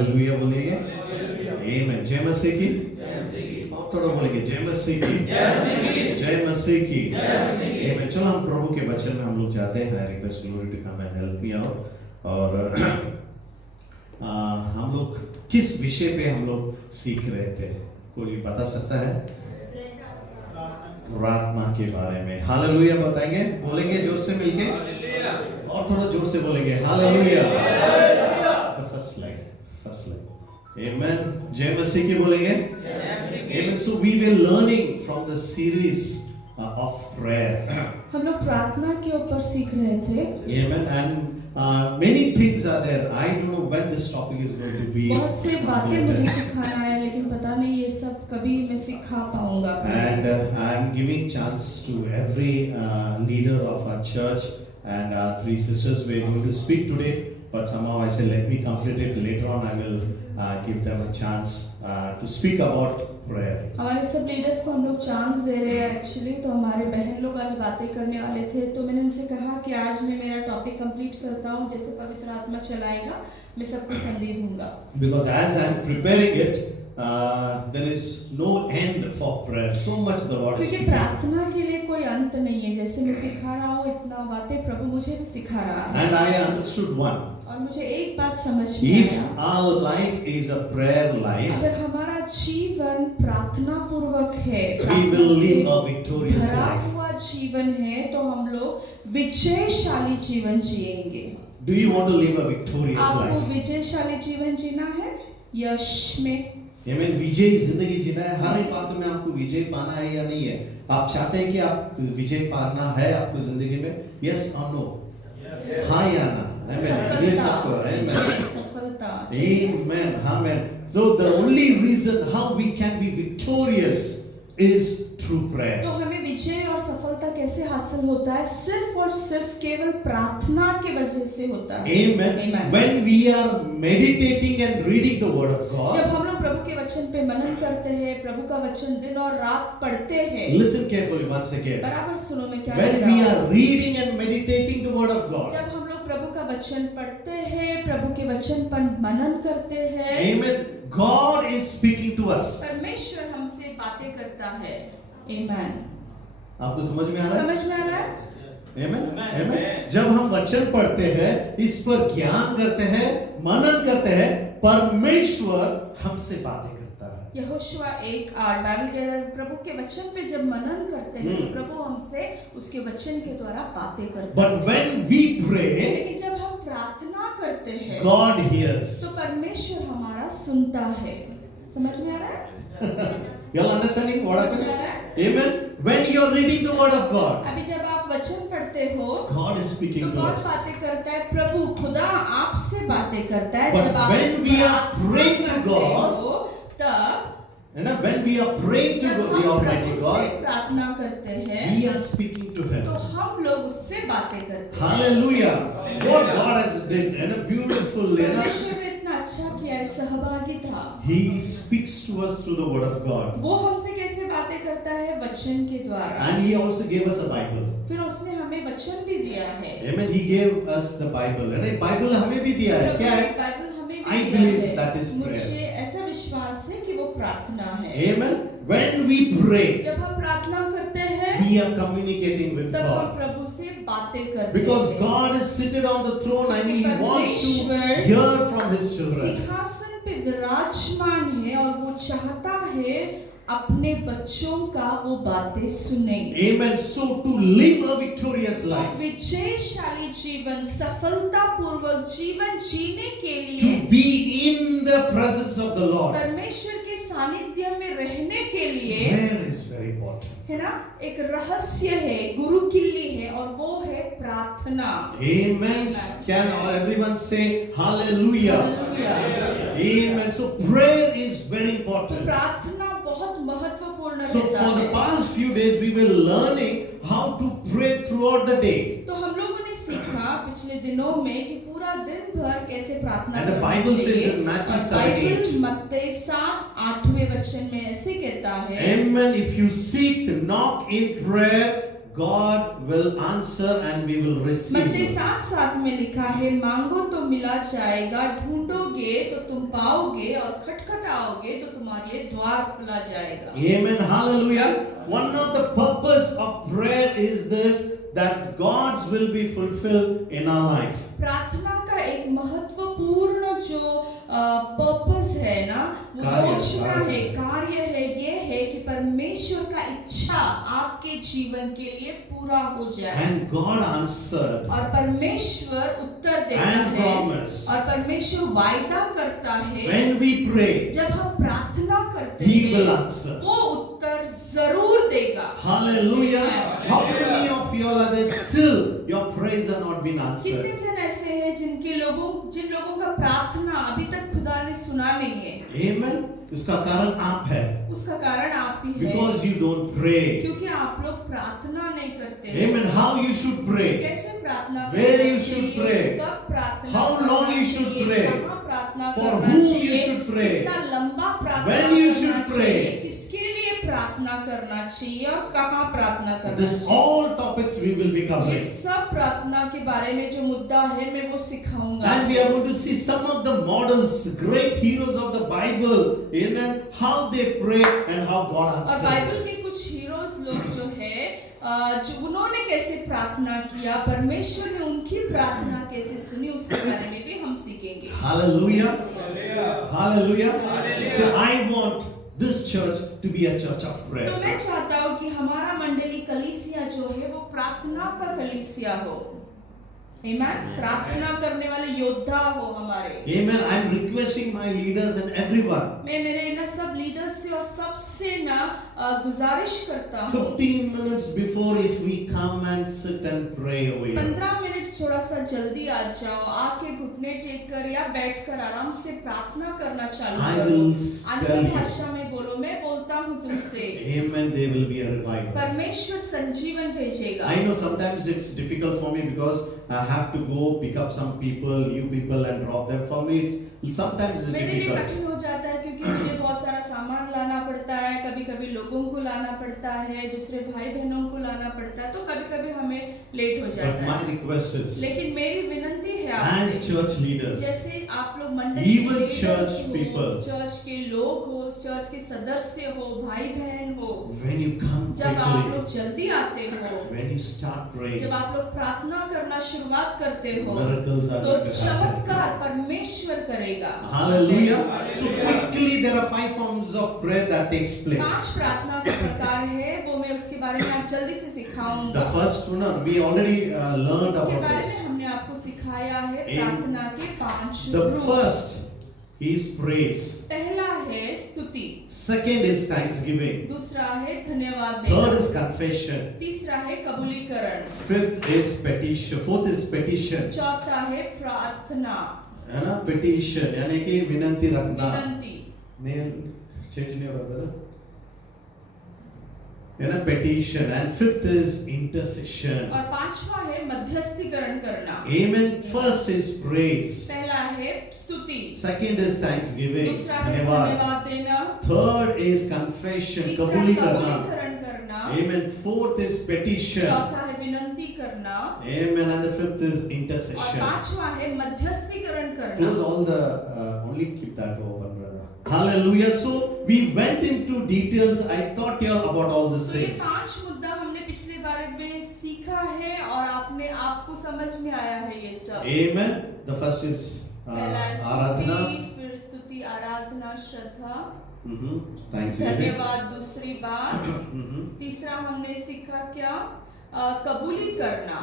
Hallelujah बोलिए। आमीन। जय मसीह की। आप थोड़ा बोलेंगे जय मसीह की। जय मसीह की। आमीन। चलो हम प्रभु के वचन में हम लोग जाते हैं। I request glory to come and help me out. और हम लोग किस विषय पे हम लोग सीख रहे थे, कोई बता सकता है? प्रार्थना के बारे में। हालेलुया बताएंगे, बोलेंगे जोर से मिलके, और थोड़ा जोर से बोलेंगे हालेलुया। फर्स्ट लाइन आमेन। जय मसीह की बोलेंगे आमेन। So we will learning from the series of prayer. हम लोग प्रार्थना के ऊपर सीख रहे थे। आमेन। And many things are there. I don't know when this topic is going to be. बहुत से बातें मुझे सिखाना है, लेकिन पता नहीं ये सब कभी मैं सिखा पाऊंगा। And I am giving chance to every leader of our church and our three sisters. We are going to speak today, but somehow I say let me complete it. Later on I will give them a chance to speak about prayer. हमारे सब leaders को हम लोग chance दे रहे हैं actually. तो हमारे बहन लोग आज बातें करने वाले थे, तो मैंने उनसे कहा कि आज मैं मेरा टॉपिक कंप्लीट करता हूँ, जैसे पवित्र आत्मा चलाएगा मैं सबको संदेश दूंगा। Because as I am preparing it, there is no end for prayer. So much the Lord is क्योंकि speaking. प्रार्थना के लिए कोई अंत नहीं है। जैसे मैं सिखा रहा हूँ, इतना बातें प्रभु मुझे भी सिखा रहा है। And I understood one. और मुझे एक बात समझ में If आया, our life is a prayer life, अगर हमारा जीवन प्रार्थना पूर्वक है, we will live a victorious भरा life. हुआ जीवन है, तो हम लोग विजयशाली जीवन जिएंगे। Do you want to live a victorious आपको life? विजयशाली जीवन जीना है, यश में। Amen. विजयी जिंदगी जीना है। हर एक बात में आपको विजय पाना है या नहीं है? आप चाहते हैं कि आप विजय पाना है आपको जिंदगी में? Yes or no? हाँ या ना? Amen. ये सबको Amen. सफलता। Amen. Amen. So the only reason how we can be victorious is through prayer. तो हमें विजय और सफलता कैसे हासिल होता है? सिर्फ और सिर्फ केवल प्रार्थना की वजह से होता है। Amen. Amen. When we are meditating and reading the word of God, जब हम लोग प्रभु के वचन पे मनन करते हैं, प्रभु का वचन दिन और रात पढ़ते हैं। listen carefully once again. बराबर सुनो मैं क्या When कह we रहा are हूँ। reading and meditating the word of God, जब हम लोग प्रभु का वचन पढ़ते हैं, प्रभु के वचन पर मनन करते हैं, Amen. God is speaking to us. परमेश्वर हमसे बातें करता है। Amen. आपको समझ में आ रहा है? समझ में आ रहा है? Amen. Amen. जब हम वचन पढ़ते हैं, इस पर ज्ञान करते हैं, मनन करते हैं, परमेश्वर हमसे बातें करता है। यहोशुआ 1:8 बाइबल कहता है, प्रभु के वचन पे जब मनन करते हैं, तो प्रभु हमसे उसके वचन के द्वारा बातें करते But हैं। when we pray, लेकिन जब हम प्रार्थना करते हैं, God hears. तो परमेश्वर हमारा सुनता है। समझ में आ रहा है? You all understanding what happens? Amen. When you are reading the word of God, अभी जब आप वचन पढ़ते हो, God is तो speaking to कौन us. बातें करता है? प्रभु खुदा आपसे बातें करता है। But जब आप when we are प्रार्थना praying to करते God, हो, तब And when we are praying to जब the हम Almighty प्रभु से God, प्रार्थना करते हैं, we are speaking to तो Him. हम लोग उससे बातें करते हैं। Hallelujah. What God has done, and a beautiful, परमेश्वर ने इतना अच्छा किया है, सहभागी था। He speaks to us through the word of God. वो हमसे कैसे बातें करता है? वचन के द्वारा। And He also gave us a Bible. फिर उसने हमें वचन भी दिया है। Amen. He gave us the Bible. And Bible हमें भी दिया है. क्या है? बाइबल हमें भी I दिया believe है। that is prayer. मुझे ऐसा विश्वास है कि वो प्रार्थना है। Amen. When we pray, जब हम प्रार्थना करते हैं, we are communicating with तब हम God. प्रभु से बातें करते Because हैं। God is seated on the throne and He wants to परमेश्वर hear from His children. सिंहासन पे विराजमान है और वो चाहता है अपने बच्चों का वो बातें सुने। Amen. So to live a victorious life, विजयशाली जीवन, सफलता पूर्वक जीवन जीने के to लिए, be in the presence of the Lord, परमेश्वर के सानिध्य में रहने के लिए, prayer is very important. है ना, एक रहस्य है, गुरु किल्ली है, और वो है प्रार्थना। Amen. Can everyone say hallelujah? Hallelujah. Amen. So prayer is very important. प्रार्थना बहुत महत्वपूर्ण So रहता for the है। past few days we were learning how to pray throughout the day. तो हम लोगों ने सीखा पिछले दिनों में कि पूरा दिन भर कैसे प्रार्थना And the करना Bible says चाहिए। in Matthew और 7:8, बाइबल मत्ती 7:8 वचन में ऐसे कहता है, Amen. If you seek, knock in prayer, God will answer and we will मत्ती receive. 7:7 में लिखा है, मांगो तो मिला जाएगा, ढूंढोगे तो तुम पाओगे, और खटखटाओगे तो तुम्हारे लिए द्वार खुला जाएगा। Amen. Hallelujah. One of the purpose of prayer is this, that God's will be fulfilled in our life. प्रार्थना का एक महत्वपूर्ण जो पर्पस है ना, वो योजना है, कार्य है, ये है कि परमेश्वर का इच्छा आपके जीवन के लिए पूरा हो जाए। And God answered और परमेश्वर उत्तर देता and है, promised. और परमेश्वर वायदा करता है, When we pray, जब हम प्रार्थना करते He हैं, will answer. वो उत्तर जरूर देगा। Hallelujah. How many of you are there still your prayers are not been कितने answered? जन ऐसे हैं जिन लोगों का प्रार्थना अभी तक खुदा ने सुना नहीं है? Amen. उसका कारण आप है. उसका कारण आप ही है, Because you don't pray. क्योंकि आप लोग प्रार्थना नहीं करते। Amen. How you should pray? कैसे प्रार्थना Where करना you should चाहिए? pray? कब प्रार्थना How करना long you should चाहिए? pray? कहाँ प्रार्थना For करना whom you चाहिए? should pray? कितना लंबा प्रार्थना When you करना should pray? चाहिए? किसके लिए प्रार्थना करना चाहिए और कहाँ प्रार्थना करना This चाहिए? all topics we will be ये covering. सब प्रार्थना के बारे में जो मुद्दा है मैं वो सिखाऊंगा। And we are going to see some of the models, great heroes of the Bible, amen, how they pray and how God और answered. बाइबल के कुछ हीरोज लोग जो है जो उन्होंने कैसे प्रार्थना किया, परमेश्वर ने उनकी प्रार्थना कैसे सुनी, उसके बारे में भी हम सीखेंगे। Hallelujah. Hallelujah. So I want this church to be a church of तो prayer. मैं चाहता हूँ कि हमारा मंडली कलीसिया जो है वो प्रार्थना का कलीसिया हो। आमीन। प्रार्थना करने वाले योद्धा हो हमारे। Amen. I'm requesting my leaders and everyone. मैं मेरे ना सब लीडर्स से और सबसे ना गुजारिश करता हूँ, 15 minutes before, if we come and sit and pray over here. 15 minute थोड़ा सा जल्दी आ जाओ, आके घुटने टेक कर या बैठकर आराम से प्रार्थना करना चालू I करो। will अन्य tell you. भाषा में बोलो, मैं बोलता हूँ तुमसे, Amen. There will be a revival. परमेश्वर संजीवन भेजेगा। I know sometimes it's difficult for me because I have to go pick up some people, new people, and drop them. For me, it's sometimes it's मेरे लिए difficult. कठिन हो जाता है क्योंकि मुझे बहुत सारा सामान लाना पड़ता है, कभी-कभी लोगों को लाना पड़ता है, दूसरे भाई बहनों को लाना पड़ता है, तो कभी-कभी हमें लेट हो But जाता my है। request is, लेकिन मेरी विनंती है as आपसे, church leaders, जैसे आप लोग मंडली even के leaders church हो, people, चर्च के लोग हो, चर्च के सदस्य हो, भाई बहन हो, when you come जब आप quickly, लोग जल्दी आते हो, when you start praying, जब आप लोग प्रार्थना करना शुरुआत करते हो, miracles are तो going to happen. चमत्कार परमेश्वर करेगा। Hallelujah. So quickly there are 5 forms of prayer that takes place. 5 प्रार्थना के प्रकार है, वो मैं उसके बारे में आज जल्दी से सिखाऊंगा। The first one, we already learned इसके about बारे this. में हमने आपको सिखाया है In प्रार्थना के 5 The रूप। first is praise. पहला है स्तुति, Second is thanksgiving. दूसरा है धन्यवाद Third देना, is confession. तीसरा है कबूलीकरण, Fifth is petition. Fourth is petition. चौथा है प्रार्थना, है ना, petition यानी कि विनंती रखना. विनंती, change नहीं हो रहा brother? है ना, petition. And fifth is intercession. और पांचवा है मध्यस्थीकरण करना। Amen. First is praise. पहला है स्तुति, Second is thanksgiving. दूसरा है धन्यवाद. धन्यवाद देना, Third is confession. तीसरा कबूली करना. कबूलीकरण करना, Amen. Fourth is petition. चौथा है विनंती करना, Amen. And the fifth is और intercession. पांचवा है मध्यस्थीकरण Close करना। all the only keep that open, brother. Hallelujah. So we went into details. I taught you all about all these तो ये things. 5 मुद्दा हमने पिछले बार में सीखा है और आपको समझ में आया है ये सब। Amen. The first is पहला है आराधना. स्तुति, फिर स्तुति, आराधना, श्रद्धा, Thanksgiving. धन्यवाद दूसरी बात, Mhm. तीसरा हमने सीखा क्या, कबूली करना,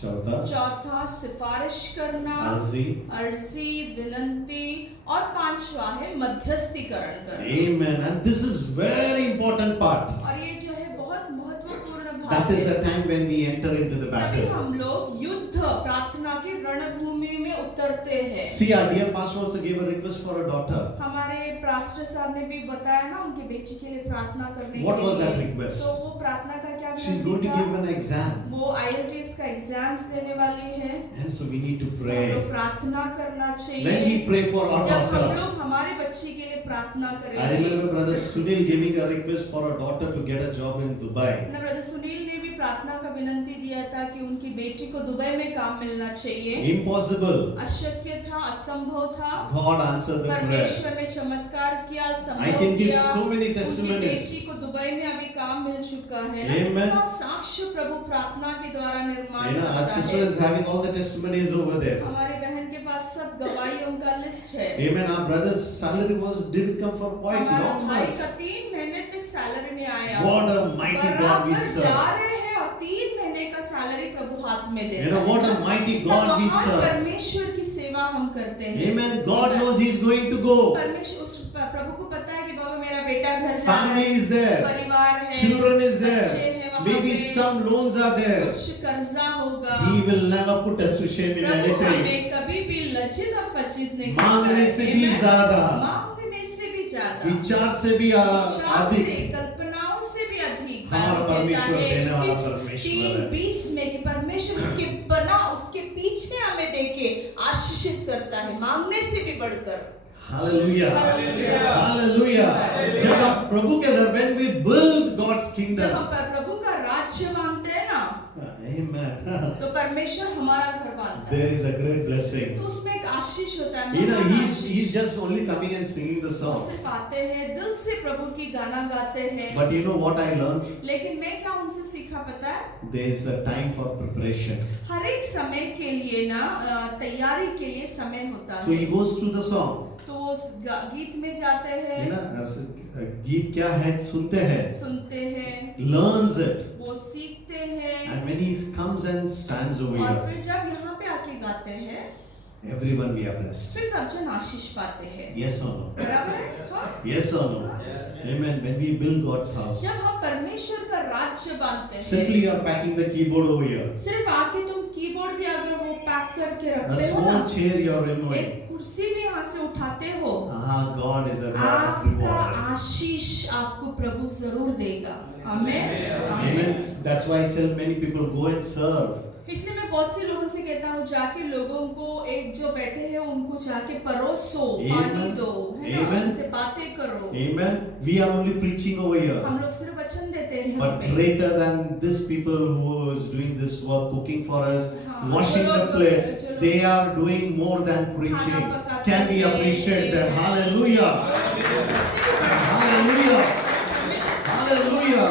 चौथा सिफारिश करना, अर्जी, विनंती, और पांचवा है मध्यस्थीकरण करना। Amen. And this is very important part. और ये जो है बहुत महत्वपूर्ण भाग That is है। the time when we enter into the तभी battle. हम लोग युद्ध प्रार्थना की रणभूमि में उतरते हैं। See, our dear pastor also gave a request for a daughter. हमारे पास्टर साहब ने भी बताया ना उनकी बेटी के लिए प्रार्थना करने What के was that लिए। request? तो वो प्रार्थना का क्या She's विनती going to था? give an exam. वो IELTS का एग्जाम्स देने वाली है। And so we need to हम लोग pray. प्रार्थना करना When चाहिए। we pray for our जब हम daughter, लोग हमारे बच्ची के लिए प्रार्थना I करेंगे। remember Brother Sunil giving a request for a daughter to get a job in Dubai. ना ब्रदर सुनील ने भी प्रार्थना का विनती दिया था कि उनकी बेटी को दुबई में काम मिलना चाहिए। Impossible. अशक्य था, असंभव था। God answered the prayer. परमेश्वर ने चमत्कार किया, I संभव can give किया। so many उनकी testimonies. बेटी को दुबई में अभी काम मिल चुका है। Amen. इतना साक्ष्य प्रभु प्रार्थना के द्वारा निर्माण You know, our करता sister है। is having all the testimonies over there. हमारी बहन के पास सब गवाहियों का लिस्ट है। Amen. Our brother's salary didn't come for quite हमारे long भाई months. का 3 महीने तक सैलरी नहीं आया। What a mighty God we बराबर serve. जा रहे हैं और 3 महीने का सैलरी प्रभु हाथ में देता You know, what a mighty God we महान serve. परमेश्वर की सेवा हम करते हैं। Amen. God knows He is going to go. परमेश्वर उस प्रभु को पता है कि बाबा मेरा बेटा घर जा रहा Family है, is there. परिवार है, Children is बच्चे there. हैं वहाँ Maybe पे, some loans are there. कुछ कर्जा होगा। He will never put us to shame in Prabhu anything. हमें कभी भी लज्जित और फज्जित नहीं मांगने से भी Amen? ज्यादा, मांगने से भी ज्यादा, विचार से भी विचार से, अधिक कल्पनाओं से भी अधिक हमारा बाइबल परमेश्वर कहता है, देने वाला इस परमेश्वर है। 3:20 में कि परमेश्वर उसके बना उसके पीछे हमें देके आशीषित करता है, मांगने से भी बढ़कर। Hallelujah. Hallelujah. Hallelujah. जब हम प्रभु के अंदर, when we build God's जब kingdom, हम प्रभु का राज्य मानते हैं ना, Amen. तो परमेश्वर हमारा घर बांधता है। There is a great blessing. तो उसमें एक आशीष होता है। You know, महान he's Ashish. just only coming and singing the वो song. सिर्फ आते हैं, दिल से प्रभु की गाना गाते हैं। But you know what I learned? लेकिन मैं क्या उनसे सीखा पता है? There is a time for preparation. हर एक समय के लिए ना तैयारी के लिए समय होता So है। he goes to the song. तो वो उस गीत में जाते हैं, You know, गीत क्या है, सुनते हैं, सुनते हैं, learns it, वो सीखते हैं, and when he comes and stands over और here, फिर जब यहाँ पे आके गाते हैं, everyone we are blessed. फिर सब जन आशीष पाते हैं। Yes or no? बराबर है? हाँ? Yes or no? Amen. When we build God's house, जब हम परमेश्वर का राज्य बांधते हैं, simply you are packing the keyboard over here. सिर्फ आके तुम कीबोर्ड भी अगर वो पैक करके A रखते हो ना, small chair you are removing. एक कुर्सी भी यहाँ से उठाते हो, God is a God of आपका reward. आशीष आपको प्रभु जरूर देगा। आमेन। Amen. That's why I tell many people go and serve. इसलिए मैं बहुत से लोगों से कहता हूँ जाके लोगों को एक जो बैठे हैं उनको जाके परोसो, पानी दो, है ना, Amen. उनसे बातें करो। Amen. We are only preaching over here. हम लोग सिर्फ वचन देते हैं यहाँ But पे। greater than this people who is doing this work, cooking for us, हाँ, washing जो the लोग- plates, जो लोग- they are doing more than preaching. खाना पकाते Can we हैं, appreciate them? हैं। Hallelujah. Hallelujah. Hallelujah.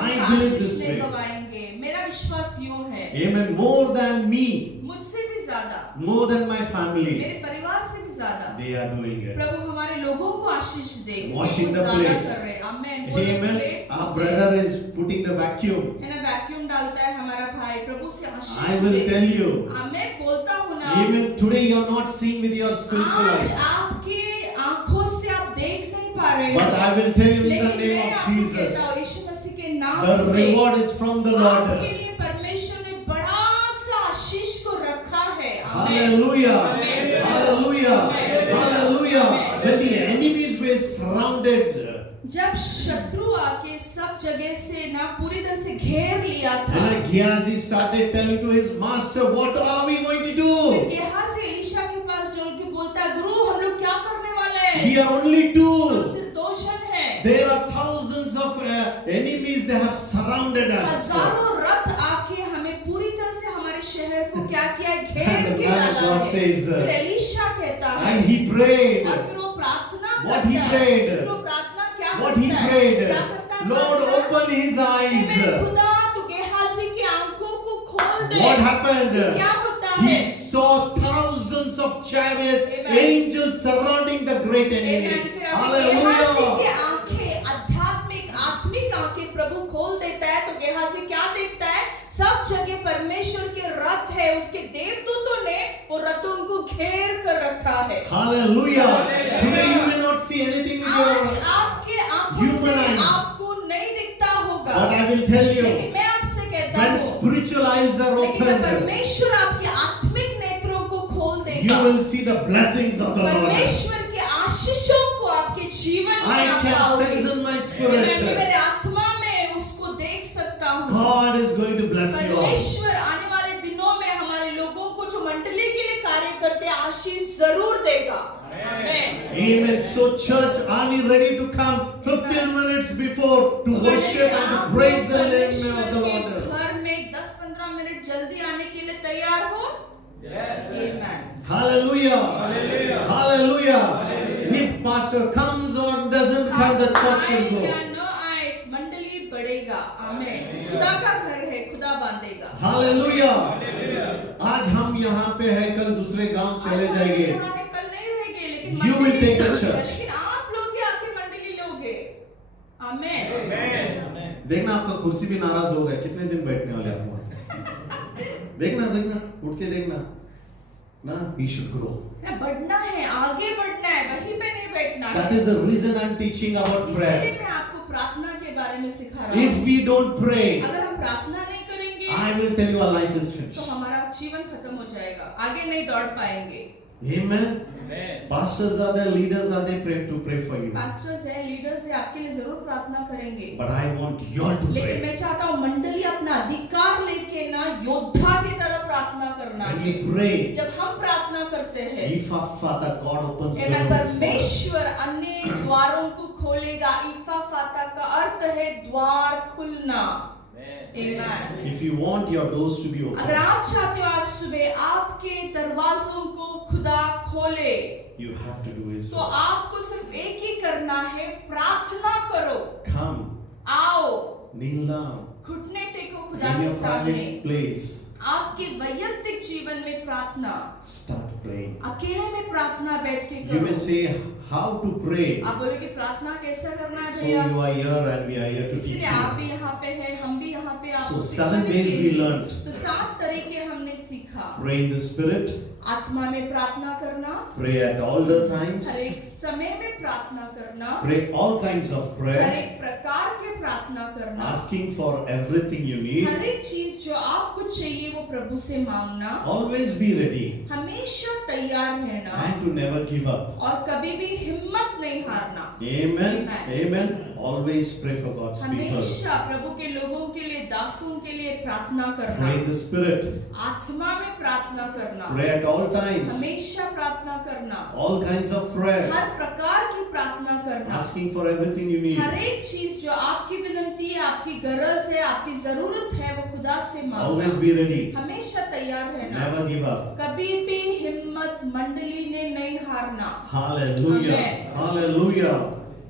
I believe Ashish this नहीं way. गवाएंगे। मेरा विश्वास यूं है, Amen. More than me, मुझसे भी ज्यादा, more than my family, मेरे परिवार से भी ज्यादा they are doing it. प्रभु हमारे लोगों को आशीष दे। Washing वो the ज्यादा plates. कर रहे हैं। आमेन। वो लोग Amen. plates Our धोते हैं। brother is putting the vacuum. है ना, वैक्यूम डालता है हमारा भाई, प्रभु से आशीष I will they. tell you. मैं बोलता हूँ ना, Amen. Today you are not seeing with your spiritual आज eyes. आपकी आंखों से आप देख नहीं पा रहे But हो, I will tell you in the लेकिन name मैं of आपको Jesus. कहता हूँ यीशु मसीह के नाम The से reward is from the Lord. आपके लिए परमेश्वर ने बड़ा सा आशीष को रखा है। आमेन। Hallelujah. Amen. Hallelujah. Amen. Hallelujah. Amen. When the enemies were surrounded, जब शत्रु आके सब जगह से ना पूरी तरह से घेर लिया था, and Gehazi started telling to his master, what are we going to फिर do? गेहाजी एलीशा के पास जो के बोलता है, गुरु हम लोग क्या करने वाले हैं? We are only हम two. सिर्फ 2 जन हैं। There are thousands of enemies they have surrounded us. हजारों रथ आके हमें पूरी तरह से हमारे शहर को क्या किया है? घेर के And डाला God है। says, फिर एलीशा कहता है, And he prayed. और फिर वो प्रार्थना What करता he है। prayed? फिर वो प्रार्थना क्या What करता he है? prayed? क्या करता है Lord, प्रार्थना? open his हे eyes. मेरे खुदा तू गेहाजी की आंखों को खोल दे। What happened? क्या होता है? He saw thousands of chariots, Amen. angels surrounding the great enemy. Amen. फिर अभी गेहाजी Hallelujah. की आंखें आध्यात्मिक आत्मिक आंखें प्रभु खोल देता है, तो गेहाजी क्या देखता है? सब जगह परमेश्वर के रथ है, उसके देवदूतों ने वो रथों को घेर कर रखा है। Hallelujah. Today you may not see anything with आज your, आपके आंखों से human eyes. आपको नहीं दिखता होगा, but I will tell you, लेकिन मैं आपसे कहता when हूँ, spiritual eyes are लेकिन जब opened, परमेश्वर see the blessings of the Lord. परमेश्वर के आशीषों को आपके जीवन में I आप can पाओगे। sense in my मैं spirit. मेरे आत्मा में उसको देख सकता हूँ। God is going to bless you all. परमेश्वर आने वाले दिनों में हमारे लोगों को जो मंडली के लिए कार्य करते हैं आशीष जरूर देगा। आमीन। Amen. So church, are we ready to come 15 minutes before to worship and to praise the name of the Lord? घर में 10-15 मिनट जल्दी आने के लिए तैयार हो? Amen. Hallelujah. Hallelujah. If pastor comes or doesn't come, the church आए will या go. न आए मंडली बढ़ेगा। आमीन। खुदा का घर है, खुदा बांधेगा। Hallelujah. आज हम यहाँ पे है, कल दूसरे गांव चले आज हम जाएंगे. यहाँ हैं, कल नहीं रहेंगे, लेकिन You will मंडली take a बढ़ेगा। church. लेकिन आप लोग ही आके मंडली लोगे। आमीन। देखना आपका कुर्सी भी नाराज हो गया, कितने दिन बैठने वाले आप वहाँ? देखना उठ के देखना ना, we should grow. बढ़ना है, आगे बढ़ना है, वहीं पे नहीं बैठना है। That is the reason I'm teaching about इसीलिए prayer. मैं आपको प्रार्थना के बारे में सिखा रहा If हूँ। we don't pray, अगर हम प्रार्थना नहीं करेंगे I will tell you our life is तो finished. हमारा जीवन खत्म हो जाएगा, आगे नहीं दौड़ पाएंगे। Amen. Pastors are there, leaders are there, to pray for you. Pastors है, लीडर्स है, आपके लिए जरूर प्रार्थना करेंगे। But I want you all to लेकिन pray. मैं चाहता हूँ मंडली अपना अधिकार लेके ना योद्धा की तरह प्रार्थना करना When है। we pray, जब हम प्रार्थना करते हैं, Ifa Father, God opens the मैं doors for us. परमेश्वर अन्य द्वारों को खोलेगा। इफा फाता का अर्थ है द्वार खुलना। Amen. If you want your doors to be अगर open, आप चाहते हो आज सुबह आपके दरवाजों को खुदा खोले, you have to do is तो आपको सिर्फ एक ही करना है, प्रार्थना करो। come, आओ, kneel down घुटने टेको खुदा in के your सामने। private place. आपके वैयक्तिक जीवन में प्रार्थना, Start praying. अकेले में प्रार्थना बैठ के You may करो। say how to pray. आप बोलोगे प्रार्थना कैसा करना है So भैया? you are here and we are here to teach इसलिए आप you. भी यहाँ पे हैं, हम भी यहाँ पे So आपको 7 सिखाने ways के we लिए। learned. तो 7 तरीके हमने सीखा। Pray in the spirit, आत्मा में प्रार्थना करना, pray at all the times, हर एक समय में प्रार्थना करना, pray all kinds of her prayer, एक प्रकार के प्रार्थना करना, asking for everything you her need. एक चीज जो आपको चाहिए वो प्रभु से मांगना, Always be ready हमेशा तैयार रहना and to never give up. और कभी भी हिम्मत नहीं हारना। Amen. Amen. Amen. Always pray for God's people. हमेशा प्रभु के लोगों के लिए, दासों के लिए प्रार्थना करना, Pray in the spirit. आत्मा में प्रार्थना करना, Pray at all times. हमेशा प्रार्थना करना, All kinds of prayer. हर प्रकार की प्रार्थना करना, Asking for everything you need. हर एक चीज जो आपकी विनती है, आपकी गरज है, आपकी जरूरत है, वो खुदा से Always मांगना, be ready. हमेशा तैयार रहना, Never give up. कभी भी हिम्मत मंडली ने नहीं हारना। Hallelujah. Amen. Hallelujah.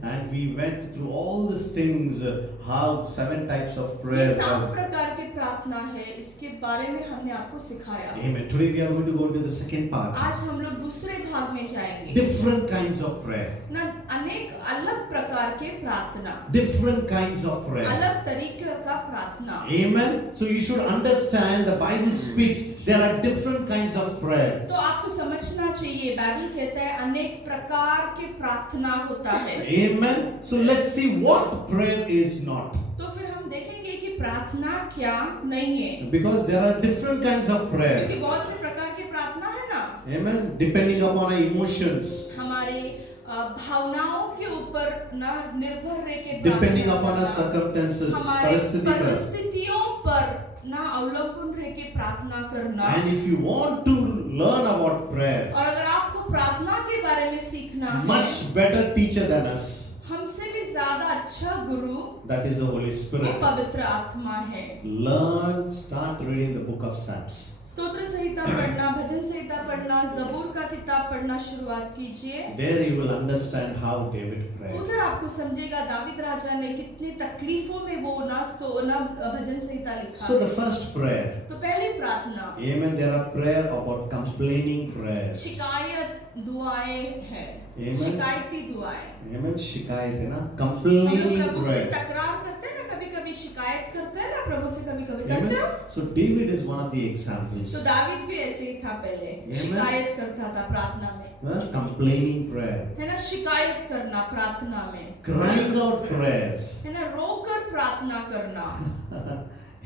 And we went through all these things, how 7 types of ये prayer. 7 प्रकार की प्रार्थना है, इसके बारे में हमने आपको सिखाया। Amen. Today we are going to go into the second part. आज हम लोग दूसरे भाग में जाएंगे। Different kinds of prayer. ना अनेक अलग प्रकार के प्रार्थना, Different kinds of prayer. अलग तरीके का प्रार्थना। Amen. So you should understand the Bible speaks there are different kinds of prayer. तो आपको समझना चाहिए, बाइबल कहता है अनेक प्रकार के प्रार्थना होता है। Amen. So let's see what prayer is not. तो फिर हम देखेंगे कि प्रार्थना क्या नहीं है, Because there are different kinds of prayer. क्योंकि बहुत से प्रकार की प्रार्थना है ना, Amen. Depending upon our emotions. हमारे भावनाओं के ऊपर ना निर्भर रह के Depending प्रार्थना upon our करना, circumstances. हमारे परिस्थिति पर. परिस्थितियों पर ना अवलंबन रह के प्रार्थना करना। And if you want to learn about prayer, और अगर आपको प्रार्थना के बारे में सीखना है, much better teacher than us, हमसे भी ज्यादा अच्छा गुरु that is the Holy वो Spirit. पवित्र आत्मा है। Learn, start reading the book of Psalms. स्तोत्र संहिता पढ़ना, भजन संहिता पढ़ना, जबूर का किताब पढ़ना शुरुआत कीजिए। There you will understand how David prayed. उधर आपको समझेगा दाविद राजा ने कितनी तकलीफों में वो ना भजन संहिता लिखा So the है। first prayer, तो पहली प्रार्थना amen, there are prayer about complaining prayers. शिकायत दुआएं है, Amen. शिकायती दुआएं। Amen, शिकायत है ना, हम लोग complaining प्रभु से prayer. तकरार करते हैं ना, कभी-कभी शिकायत करते हैं ना प्रभु से, कभी-कभी करते Amen. हो। So David is one of the examples. तो दाविद भी ऐसे ही था पहले, Amen. शिकायत करता था प्रार्थना में, Complaining prayer. है ना, शिकायत करना प्रार्थना में, Crying out prayers. है ना, रोकर प्रार्थना करना,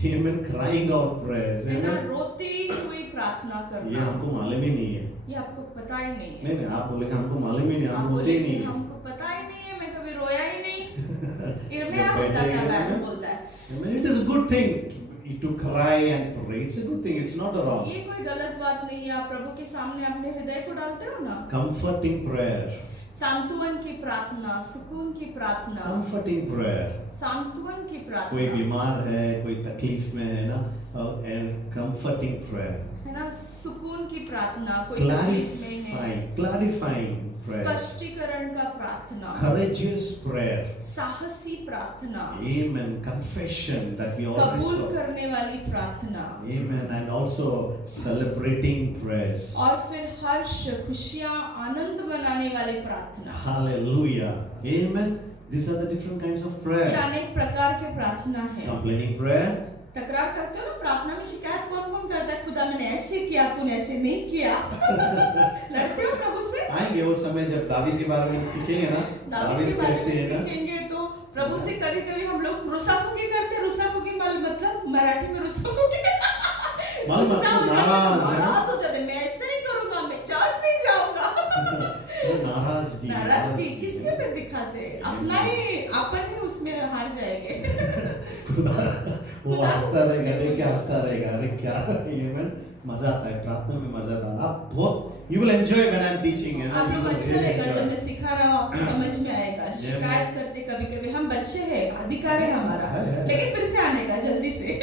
Amen, crying out prayers. है ना, Amen. रोती हुई प्रार्थना ये करना। हमको मालूम ही नहीं है. ये आपको पता ही नहीं है। नहीं नहीं, आप बोले कि हमको मालूम ही नहीं, आप हम रोते बोले ही कि नहीं। हमको पता ही नहीं है, मैं कभी रोया ही नहीं। इर्मिया जब बोलता बैठे था, हैं बाइबल ना, बोलता है। I mean, it is a good thing to cry and pray. It's a good thing. It's not a wrong. ये कोई गलत बात नहीं है, आप प्रभु के सामने अपने हृदय को डालते हो ना। Comforting prayer. सांत्वन की प्रार्थना, सुकून की प्रार्थना, Comforting prayer. सांत्वन की कोई प्रार्थना, बीमार है, कोई तकलीफ में है ना, and comforting prayer. है ना, सुकून की प्रार्थना, कोई तकलीफ में है, Clarifying prayer. स्पष्टीकरण का प्रार्थना, Courageous prayer. साहसी प्रार्थना, Amen. Confession that we always कबूल saw. करने वाली प्रार्थना, Amen. And also celebrating prayers. और फिर हर्ष, खुशियां, आनंद मनाने वाली प्रार्थना। Hallelujah. Amen. These are the different kinds of ये prayer. अनेक प्रकार के प्रार्थना है। Complaining prayer. तकरार करते हो ना, प्रार्थना में शिकायत कौन कौन करता है? खुदा मैंने ऐसे किया, तूने ऐसे नहीं किया। लड़ते हो प्रभु से? आएंगे वो समय जब दावीद के बारे में सीखेंगे ना, दावीद के दावीद बारे कैसे में है ना, सीखेंगे तो प्रभु से कभी कभी हम लोग रुसाफुकी करते हैं। रुसाफुकी मतलब मराठी में रुसाफुकी। मालूम गुस्सा आपको हो जाते, नाराज है ना? नाराज हो जाते, मैं ऐसे नहीं करूंगा, मैं चर्च नहीं जाऊंगा। वो नाराजगी। नाराजगी किसके पे दिखाते हैं? अपना ही, अपन ही उसमें हार जाएंगे। खुदा वो हंसता रहेगा, देख के हंसता रहेगा, अरे क्या ये मैं मजा आता है प्रार्थना में, मजा आता है। आप बहुत you will enjoy when I am teaching, है ना? आप You लोग will अच्छा really लगेगा जब enjoy. मैं सिखा रहा हूँ, आपको समझ में आएगा। शिकायत करते कभी कभी, हम बच्चे हैं, अधिकार है हमारा, है। लेकिन फिर से आने का जल्दी से।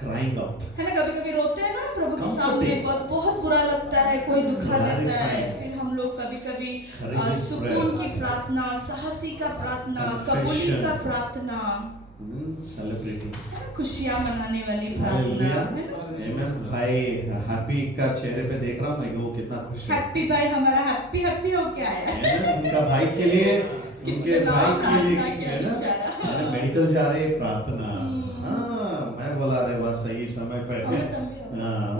Crying out. है ना, कभी कभी रोते हैं ना प्रभु के Comforting. सामने, बहुत बुरा लगता है, कोई दुखा देता है, Clarifying. फिर हम लोग कभी कभी Courageous सुकून prayer. की प्रार्थना, साहसी का प्रार्थना, Confession. कबूली का प्रार्थना, Celebrating. है ना, खुशियां मनाने वाली प्रार्थना, Hallelujah. है ना। Amen. भाई हैप्पी का चेहरे पे देख रहा हूँ मैं, वो कितना खुश है। हैप्पी भाई हमारा हैप्पी हैप्पी हो के आया है। Amen. उनका भाई के लिए, उनके कितना भाई के लिए प्रार्थना किया है ना, बेचारा। अरे मेडिकल जा रहे प्रार्थना। हाँ, मैं बोला रे बस सही समय पे। हाँ,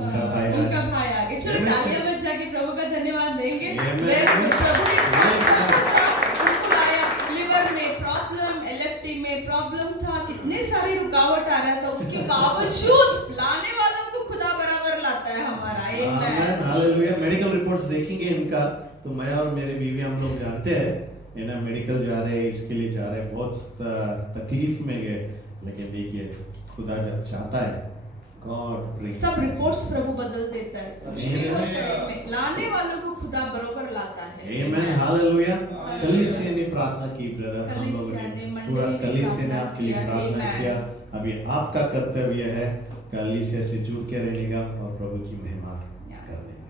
उनका भाई उनका आज। भाई आगे। चलो Amen. तालियां बजा के प्रभु का धन्यवाद देंगे। Amen. मैं प्रभु के पास Amen. सब था, उनको लाया, लिवर में प्रॉब्लम, एलएफटी में प्रॉब्लम था, कितने सारी रुकावट आ रहा था, उसके बावजूद लाने वालों को खुदा बराबर लाता है हमारा। आमेन, हालेलुया। मेडिकल रिपोर्ट्स देखेंगे इनका, तो मैं और मेरी बीवी हम लोग जानते हैं, ये ना मेडिकल जा रहे हैं, इसके लिए जा रहे हैं, बहुत तकलीफ में गए, लेकिन देखिए खुदा जब चाहता है, गॉड ब्रिंग्स। सब रिपोर्ट्स प्रभु बदल देता है, कुछ भी हो Amen. शरीर में, लाने वालों को खुदा बरोबर लाता है। आमेन, हालेलुया। कलीसिया ने प्रार्थना की ब्रदर, हम लोगों कलीसिया ने, ने मंडली पूरा ने कलीसिया ने प्रार्थना आपके लिए किया। प्रार्थना Amen. किया। अभी आपका कर्तव्य है कलीसिया से जुड़ के रहने का और प्रभु की महिमा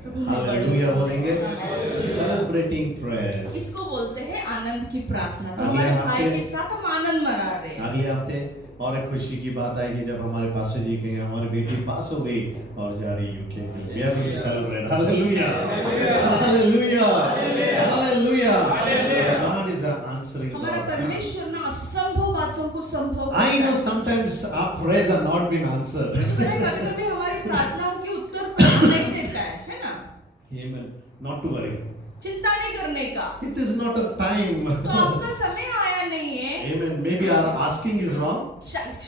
प्रभु करने में का। हालेलुया बोलेंगे। Amen. Celebrating prayers. इसको बोलते हैं आनंद की प्रार्थना। तो अगले हमारे हफ्ते- भाई के साथ हम आनंद मना रहे हैं। अगले हफ्ते और एक खुशी की बात आएगी जब हमारे पास्टर जी कहेंगे हमारी बेटी पास हो गई और जा रही यूके के लिए। We are going to celebrate. Hallelujah. Hallelujah. Hallelujah. God is answering. हमारा परमेश्वर ना असंभव बातों को संभव I know करता है। sometimes our prayers are not been answered. कभी-कभी हमारी प्रार्थनाओं के उत्तर प्रभु नहीं देता है ना? Amen. Not to worry. चिंता नहीं करने का। It is not a time. तो आपका समय आया नहीं है। Amen. Maybe our asking is wrong.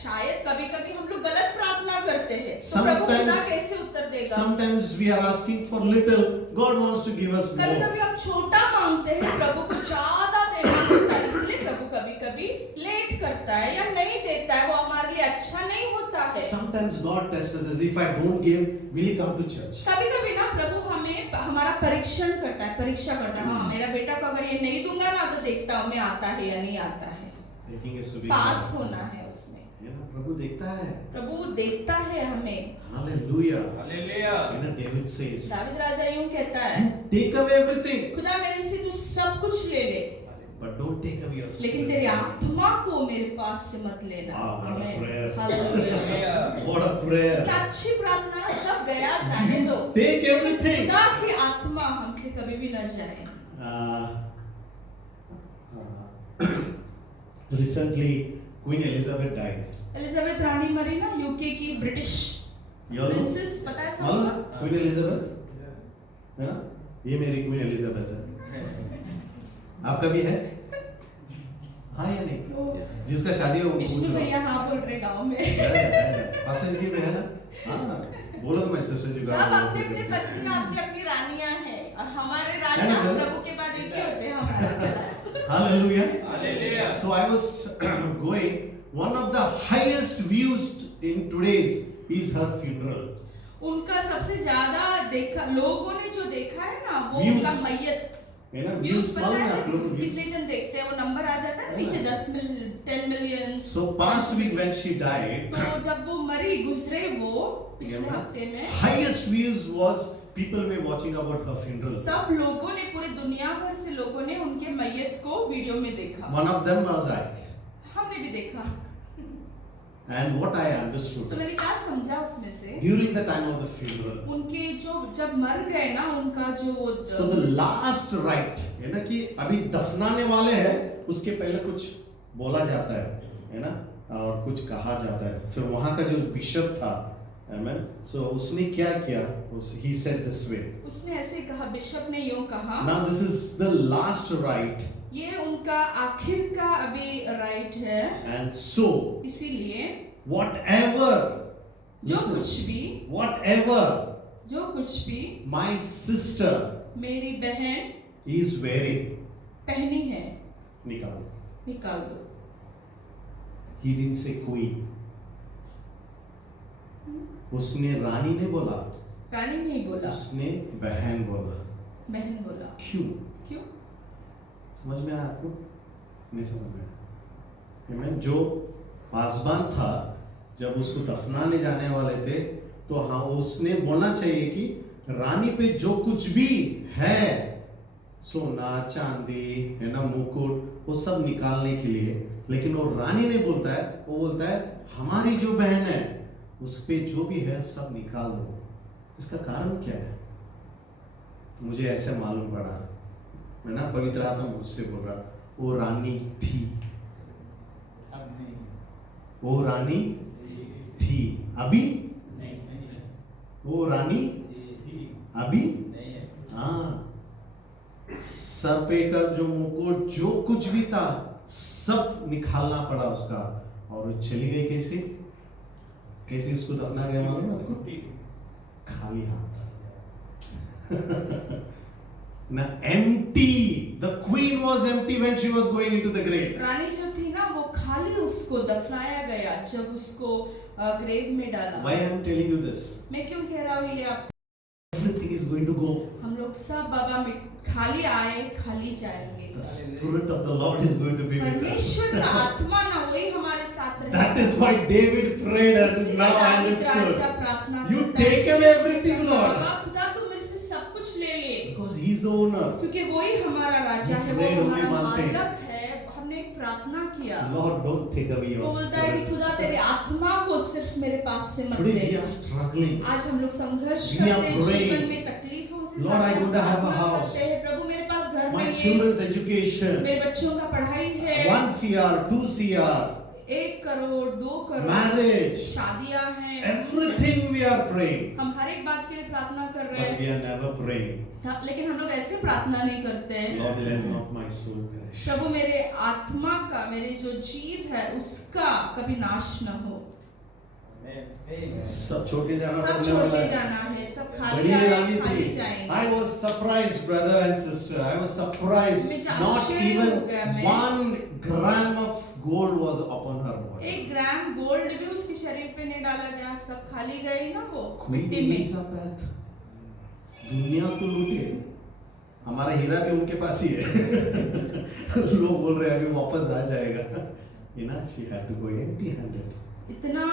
शायद कभी-कभी हम लोग गलत प्रार्थना करते हैं। तो प्रभु Sometimes- खुदा कैसे उत्तर देगा? Sometimes we are asking for little. God wants to give us more. कभी-कभी हम छोटा मांगते हैं, प्रभु को ज्यादा देना होता है, इसलिए प्रभु कभी-कभी लेट करता है या नहीं देता है, वो हमारे लिए अच्छा नहीं होता है। Sometimes God tests us as if I don't give, will he come to church? कभी-कभी ना प्रभु हमें हमारा परीक्षण करता है, परीक्षा करता है। हाँ, मेरा बेटा को अगर ये नहीं दूंगा ना तो देखता हूँ मैं आता है या नहीं आता है। देखेंगे सुबह पास होना है उसमें। है ना, प्रभु देखता है। प्रभु देखता है हमें। Hallelujah. Hallelujah. You know, David says, David राजा यूं कहता है, take away everything, खुदा मेरे से तू सब कुछ ले ले, but don't take away your लेकिन spirit. तेरी आत्मा को मेरे पास से मत लेना। Ah, what a आमीन। prayer. Hallelujah. Hallelujah. What a prayer. क्या अच्छी प्रार्थना, सब गया जाने दो। Take everything. खुदा की आत्मा हमसे कभी भी न जाए। Recently, Queen Elizabeth died. Elizabeth रानी मरी ना, यूके की British You all know? Princess, पता है मालूम सबको? क्वीन एलिजाबेथ है ना, ये मेरी क्वीन एलिजाबेथ है। आपका भी है? हाँ या नहीं? जिसका शादी हो विष्णु भैया हाँ बोल रहे गांव में। पास जी में है ना? हाँ, बोलो तो मैं सिस्टर जी सब अपने अपने पत्नी अपनी अपनी रानियां हैं और हमारे राजा प्रभु के बाद एक ही होते हैं हमारे। Hallelujah. So I was going. One of the highest views in today's is her funeral. उनका सबसे ज्यादा देखा लोगों ने जो देखा है ना वो Views. उनका मैयत है ना? व्यूज Views पता मालूम है है आप लोगों को कितने views? जन देखते हैं वो नंबर आ जाता है नीचे 10 million. So past week when she died, तो जब वो मरी गुजरे वो पिछले हफ्ते में highest views was people were watching about her funeral. सब लोगों ने पूरे दुनिया भर से लोगों ने उनके मैयत को वीडियो में देखा। One of them was I. हमने भी देखा। And what I understood तो मैंने क्या समझा उसमें से during the time of the funeral. उनके जो जब मर गए ना उनका जो So the last rite है ना कि अभी दफनाने वाले हैं उसके पहले कुछ बोला जाता है ना और कुछ कहा जाता है। फिर वहाँ का जो बिशप था, amen, so उसने क्या किया? He said this way. उसने ऐसे कहा, बिशप ने यूं कहा। Now this is the last rite. ये उनका आखिर का अभी राइट है। And so इसीलिए whatever, जो listen, कुछ भी whatever जो कुछ भी my sister मेरी बहन is wearing, पहनी है निकाल दो। दो। He didn't say queen. उसने रानी ने बोला, रानी नहीं बोला, उसने बहन बोला। बहन बोला। क्यों? क्यों? समझ में आया आपको? नहीं समझ में आया। Amen? जो पासबान था जब उसको दफनाने जाने वाले थे तो हाँ उसने बोलना चाहिए कि रानी पे जो कुछ भी है सोना चांदी है ना मुकुट वो सब निकालने के लिए, लेकिन वो रानी ने बोलता है, वो बोलता है हमारी जो बहन है उस पे जो भी है सब निकाल दो। इसका कारण क्या है? मुझे ऐसे मालूम पड़ा, मैं ना पवित्र आत्मा मुझसे बोल रहा, वो रानी थी, वो रानी थी। अभी वो रानी अभी हाँ, सर पे का जो मुकुट जो कुछ भी था सब निकालना पड़ा उसका, और वो चली गई कैसे? कैसे उसको दफना गया मालूम है आपको? खाली हाथ ना, empty. The queen was empty when she was going into the grave. रानी जो थी ना वो खाली उसको दफनाया गया जब उसको ग्रेव में डाला। Why I am telling you this? मैं क्यों कह रहा हूँ ये आप? Everything is going to go. हम लोग सब बाबा में खाली आए खाली जाएंगे। The Spirit of the Lord is going to be with us. परमेश्वर का आत्मा ना वही हमारे साथ रहेगा। That is why David prayed and now I understood. You take away everything, Lord. खुदा तू मेरे से सब कुछ ले ले। Because He is the owner. क्योंकि वही हमारा राजा है, वो हमारा मालिक है। हमने एक प्रार्थना किया। Lord, don't take away your वो बोलता है कि खुदा तेरे आत्मा को सिर्फ मेरे पास से मत ले Today we जा। are struggling. आज हम लोग संघर्ष We are करते हैं praying. जीवन में तकलीफों से। Lord, I don't have a house. प्रभु मेरे पास घर My नहीं है। children's education. मेरे बच्चों का पढ़ाई है। 1 CR, 2 CR. 1 crore 2 crore Marriage. शादियां हैं। Everything we are praying. हम हर एक बात के लिए प्रार्थना कर रहे But हैं। we are never praying. लेकिन हम लोग ऐसे प्रार्थना नहीं करते हैं। Lord, let not my soul perish. प्रभु मेरे आत्मा का, मेरे जो जीव है उसका कभी नाश न हो। सब छोड़ के जाना सब पड़ने छोड़ वाला के है। जाना है, सब खाली बड़ी आए रानी खाली थी। जाएंगे। I was surprised, brother and sister. I was surprised. मुझे Not आश्चर्य हो गया even मैं। 1 gram of gold was upon her body. 1 gram gold भी उसके शरीर पे नहीं डाला गया, सब खाली गई ना वो Queen मिट्टी में। Elizabeth दुनिया को लूटे, हमारा हीरा भी उनके पास ही है। लोग बोल रहे हैं अभी वापस आ जाएगा। You know, she had to go empty-handed. इतना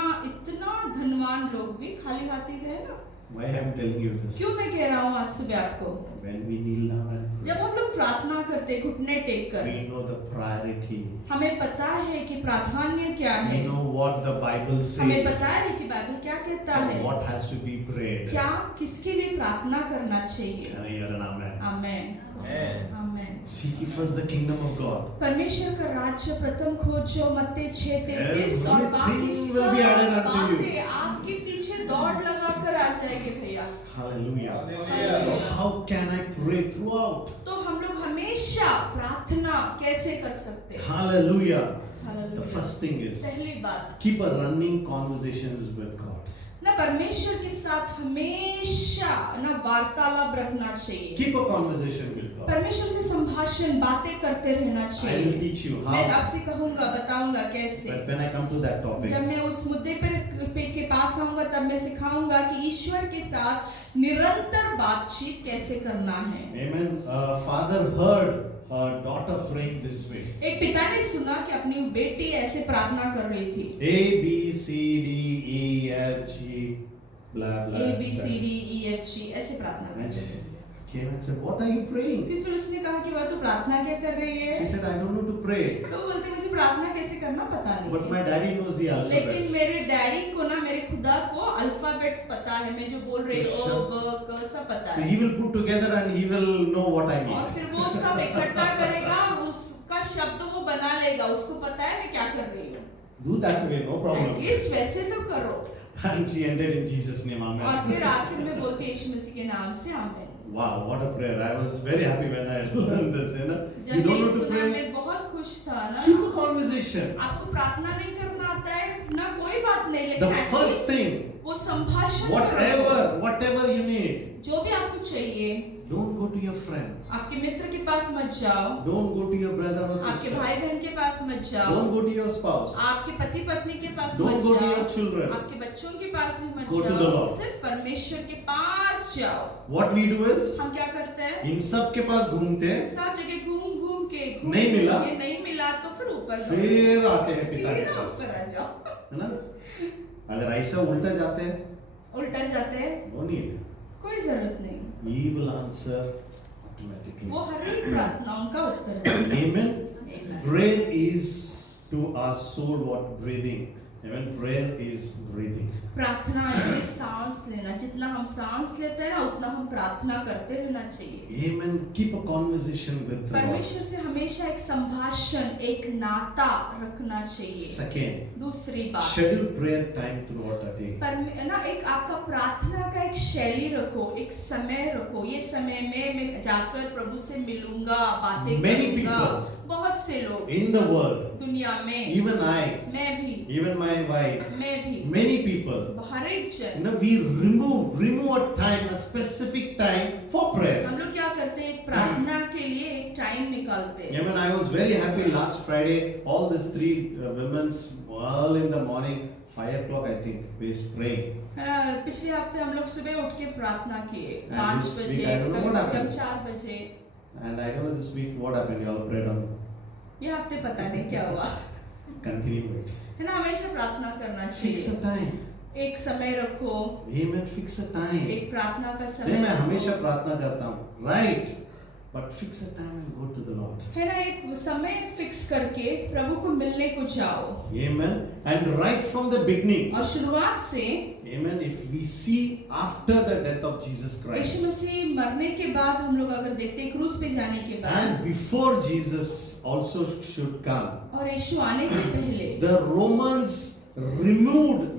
धनवान लोग भी खाली हाथ ही गए ना। Why I am telling you this? क्यों मैं कह रहा हूँ आज सुबह आपको? When we kneel down and जब हम लोग प्रार्थना करते घुटने टेक कर, we know the priority. हमें पता है कि प्राधान्य क्या है। We know what the Bible हमें says. पता है कि बाइबल क्या कहता So है। what has to be prayed? क्या किसके लिए प्रार्थना करना चाहिए? Can I hear an amen? Amen. Amen. Seek ye first the kingdom of God. परमेश्वर का राज्य प्रथम खोजो, मत्ती 6:33, और बाकी Everything will be added सब unto you. बातें आपके पीछे दौड़ लगाकर आ जाएंगे भैया। Hallelujah. Hallelujah. So how can I pray throughout? तो हम लोग हमेशा प्रार्थना कैसे कर सकते हैं? Hallelujah. The Hallelujah. first thing is पहली बात, keep a running conversations with God. ना परमेश्वर के साथ हमेशा ना वार्तालाप रखना चाहिए। Keep a conversation with God. परमेश्वर से संभाषण बातें करते रहना I will चाहिए। teach you मैं how. आपसे कहूंगा, बताऊंगा कैसे। But when I come to that topic, जब मैं उस मुद्दे के पास आऊंगा तब मैं सिखाऊंगा कि ईश्वर के साथ निरंतर बातचीत कैसे करना है। amen. Father heard a daughter praying this way. एक पिता ने सुना कि अपनी बेटी ऐसे प्रार्थना कर रही थी। A B C D E F G blah blah. A B C D E F G ऐसे प्रार्थना कर And रही she थी। came and said, "What are you praying?" फिर उसने कहा कि वह तो प्रार्थना क्या कर रही है? She said, "I don't know to pray, तो वो बोलती मुझे प्रार्थना कैसे करना पता but नहीं my है। daddy knows the लेकिन alphabets." मेरे डैडी को ना, मेरे खुदा को अल्फाबेट्स पता है। मैं जो बोल रही हूँ Sure. ब क सब पता So है। he will put together and he will know what I और mean. फिर वो सब इकट्ठा करेगा, उसका शब्द वो बना लेगा। उसको पता है मैं क्या कर रही हूँ। Do that way, no problem. At least वैसे तो करो। And she ended in Jesus' name, और amen. फिर आखिर में बोलती है यीशु मसीह के नाम से आमीन। Wow, what a prayer. I was very happy when I learned this, you know. You जब don't ये know to सुना pray, मैं बहुत खुश था ना। keep a conversation. आपको प्रार्थना नहीं करना आता है ना, कोई बात नहीं, The लेकिन first at thing, least वो संभाषण करो। whatever you need, जो भी आपको चाहिए, don't go to your friend. आपके मित्र के पास मत जाओ, Don't go to your brother or आपके sister. भाई बहन के पास मत जाओ, Don't go to your spouse. आपके पति पत्नी के पास Don't मत go to जाओ, your children. आपके बच्चों के पास भी मत Go to the जाओ, Lord. सिर्फ परमेश्वर के पास जाओ। What we do is, हम क्या करते हैं? इन सब के पास घूमते हैं, सब जगह घूम घूम के नहीं मिला? ये नहीं मिला तो फिर ऊपर जाओ। फिर आते हैं पिता के सीधा पास, ऊपर आ जाओ। है ना? अगर ऐसा उल्टा जाते हैं, उल्टा जाते हैं, no need. कोई जरूरत नहीं। He will answer automatically. वो हर एक प्रार्थनाओं का उत्तर देगा। Amen. Amen. Prayer is to our soul what breathing. Amen. Prayer is breathing. प्रार्थना है सांस लेना। जितना हम सांस लेते हैं ना, उतना हम प्रार्थना करते रहना चाहिए। Amen. Keep a conversation with the Lord. परमेश्वर से हमेशा एक संभाषण, एक नाता रखना चाहिए। Second, दूसरी बात, schedule prayer time throughout a day. ना एक आपका प्रार्थना का एक शैली रखो, एक समय रखो। ये समय में मैं जाकर प्रभु से मिलूंगा, बातें Many करूंगा। people बहुत से लोग In the world, दुनिया में, even I, मैं भी, even my wife, मैं भी, many people, हर एक you जन, know, we remove a time, a specific time for prayer. हम लोग क्या करते हैं? एक प्रार्थना के लिए एक टाइम निकालते हैं। Yeah, man, I was very happy last Friday. All these three women's all in the morning, 5 o'clock I think, we was praying. पिछले हफ्ते हम लोग सुबह उठ के प्रार्थना किए, And 5 this बजे, week, I don't know what happened. 4 बजे। And I don't know this week what happened. You all prayed on. ये हफ्ते पता नहीं क्या हुआ। Continue it. है ना, हमेशा प्रार्थना करना Fix a चाहिए। time. एक समय रखो, Amen. Fix a time. एक प्रार्थना का नहीं, समय मैं हमेशा रखो। प्रार्थना करता हूँ. Right. But fix a time and go to the Lord. है ना, एक समय फिक्स करके प्रभु को मिलने को जाओ। Amen. And right from the beginning. और शुरुआत से Amen. If we see after the death of Jesus Yeshu Christ मसीह मरने के बाद हम लोग अगर देखते हैं, क्रूस पे जाने के बाद and before Jesus also should come, और यीशु आने के पहले the Romans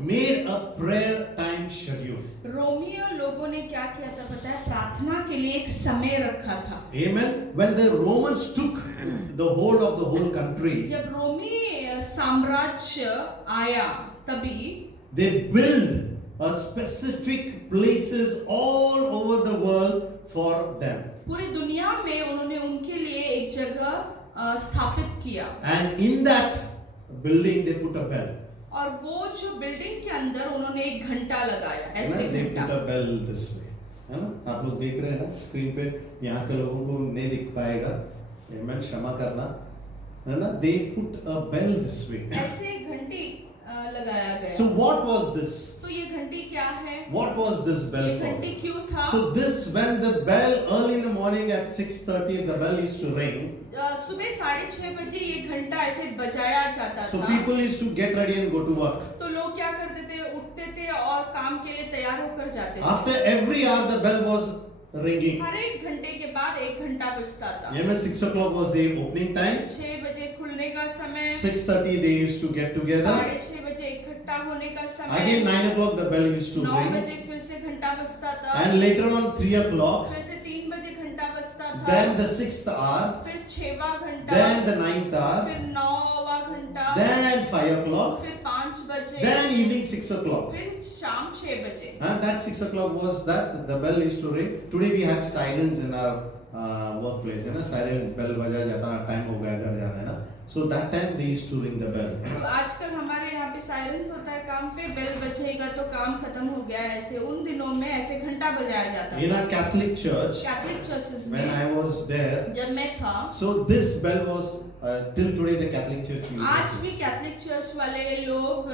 made a prayer time schedule. Romeo लोगों ने क्या किया था पता है? प्रार्थना के लिए एक समय रखा था। Amen. When the Romans took the hold of the whole country, जब रोमी साम्राज्य आया तभी they built a specific places all over the world for them. पूरी दुनिया में उन्होंने उनके लिए एक जगह स्थापित किया। And in that building they put a bell. और वो जो बिल्डिंग के अंदर उन्होंने एक घंटा लगाया, ऐसे They घंटा। put a bell this way. है ना? आप लोग देख रहे हैं ना स्क्रीन पे, यहाँ के लोगों को नहीं दिख पाएगा, Amen, क्षमा करना, है ना? They put a bell this way. ऐसे एक घंटी लगाया गया। So what was this? तो ये घंटी क्या है? What was this bell ये घंटी for? क्यों था? So this, when the bell early in the morning at 6:30 the bell used to ring. सुबह 6:30 बजे ये घंटा ऐसे बजाया जाता So था। people used to get ready and go to work. तो लोग क्या करते थे? उठते थे और काम के लिए तैयार होकर जाते थे। After every hour the bell was ringing. हर एक घंटे के बाद एक घंटा बजता था। Amen. 6 o'clock was the opening time. 6 बजे खुलने का समय, 6:30 they used to get together. 6:30 बजे इकट्ठा होने का समय, Again 9 o'clock the bell used to 9 ring. बजे फिर से घंटा बजता था, And later on 3 o'clock, फिर से 3 बजे घंटा बजता था, then the 6th hour, फिर 6वां घंटा, then the 9th hour, फिर 9वां घंटा, then 5 o'clock, फिर 5 5 बजे, Then evening 6 o'clock. फिर शाम 6 बजे। And that 6 o'clock was that the bell used to ring. Today we have sirens in our workplace, है ना, siren bell बजा जाता है, time हो गया घर जाना है ना. So that time they used to ring the bell. तो आजकल हमारे यहाँ पे साइलेंस होता है काम पे, बेल बजेगा तो काम खत्म हो गया है। ऐसे उन दिनों में ऐसे घंटा बजाया जाता In था a Catholic church, Catholic churches when में। I was there, जब मैं था, so this bell was till today the Catholic Church आज uses भी this. कैथलिक चर्च वाले लोग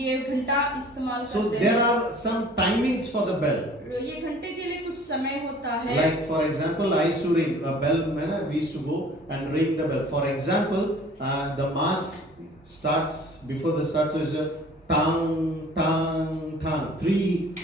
ये घंटा इस्तेमाल So करते there हैं। are some timings for the bell. ये घंटे के लिए कुछ समय होता है। Like for example, I used to ring a bell. We used to go and ring the bell. For example, the mass starts before the start, so it's a tang tang tang. 3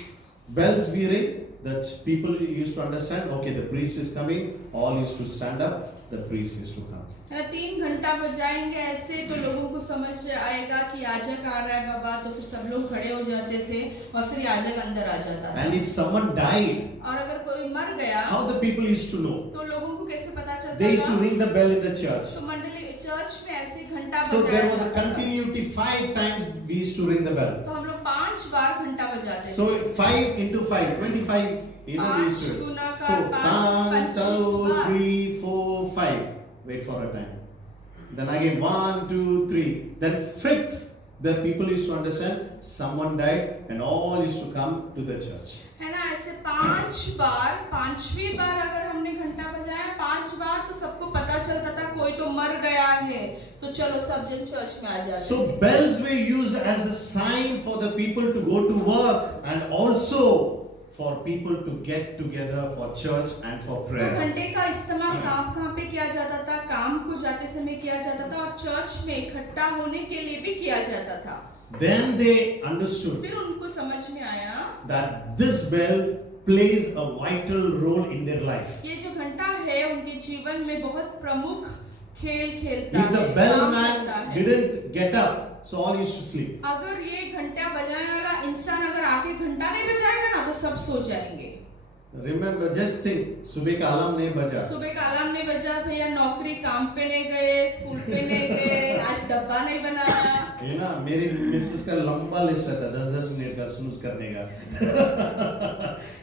bells we ring. The people used to understand. Okay, the priest is coming. All used to stand up. The priest used to come. 3 घंटा बजाएंगे ऐसे तो लोगों को समझ आएगा कि याजक आ रहा है बाबा, तो फिर सब लोग खड़े हो जाते थे और फिर याजक अंदर आ जाता था। And if someone died, और अगर कोई मर गया how the people used to know? तो लोगों को कैसे पता चलता They used to था? ring the bell in the church. तो मंडली चर्च में ऐसे घंटा So there बजाया was a जाता था। continuity. 5 times we used to ring the bell. तो हम लोग 5 बार घंटा बजाते थे। So 5 into 5, 25. You know we used to. 5 Guna So का 5 1, 2, 25 3, 4, 5. Wait for a time. Then again 1, 2, 3. Then 5th, the people used to understand someone died and all used to come to the church. है ना, ऐसे 5 बार, 5वीं बार अगर हमने घंटा बजाया 5 बार तो सबको पता चलता था कोई तो मर गया है, तो चलो सब जन चर्च में आ जाते। So bells were used as a sign for the people to go to work and also for people to get together for church and for तो prayer. घंटे का इस्तेमाल कहाँ पे किया जाता था? काम को जाते समय किया जाता था और चर्च में इकट्ठा होने के लिए भी किया जाता था। Then they understood फिर उनको समझ में आया that this bell plays a vital role in their life. ये जो घंटा है उनके जीवन में बहुत प्रमुख खेल खेलता If the है, काम bellman करता है। didn't get up, so all used to sleep. अगर ये घंटा बजाने वाला इंसान अगर आके घंटा नहीं बजाएगा ना तो सब सो जाएंगे। Remember, just think, सुबह का अलार्म नहीं बजा. सुबह का अलार्म नहीं बजा, भैया नौकरी काम पे नहीं गए, स्कूल पे नहीं गए, आज डब्बा नहीं बनाया। ये ना मेरी मिसेस का लंबा लिस्ट रहता है 10-10 मिनट का स्नूज करने का.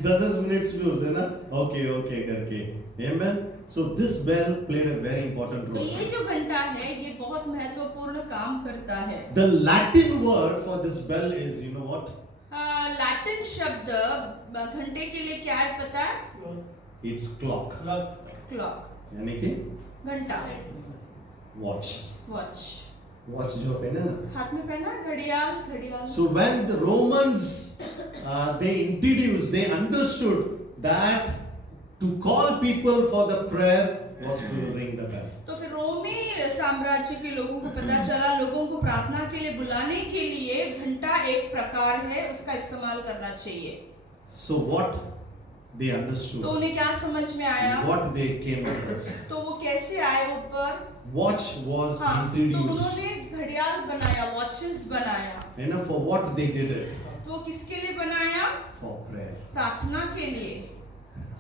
10-10 मिनट स्नूज है ना, ओके ओके करके. Amen. So this bell played a very important तो role. ये जो घंटा है ये बहुत महत्वपूर्ण काम करता है। The Latin word for this bell is, you know what? Latin शब्द घंटे के लिए क्या है पता है? It's clock. क्लॉक, यानी कि घंटा, watch. वॉच, Watch जो पहने ना. हाथ में पहना घड़ियाल, घड़ियाल। So when the Romans they understood that to call people for the prayer was to ring the bell. तो फिर रोमी साम्राज्य के लोगों को पता चला लोगों को प्रार्थना के लिए बुलाने के लिए घंटा एक प्रकार है, उसका इस्तेमाल करना चाहिए। So what they understood, तो उन्हें क्या समझ में आया? what they came across, तो वो कैसे आए ऊपर? watch was हाँ, तो introduced. उन्होंने घड़ियाल बनाया, वॉचेस बनाया। You know for what they did it? तो वो किसके लिए बनाया? For prayer. प्रार्थना के लिए।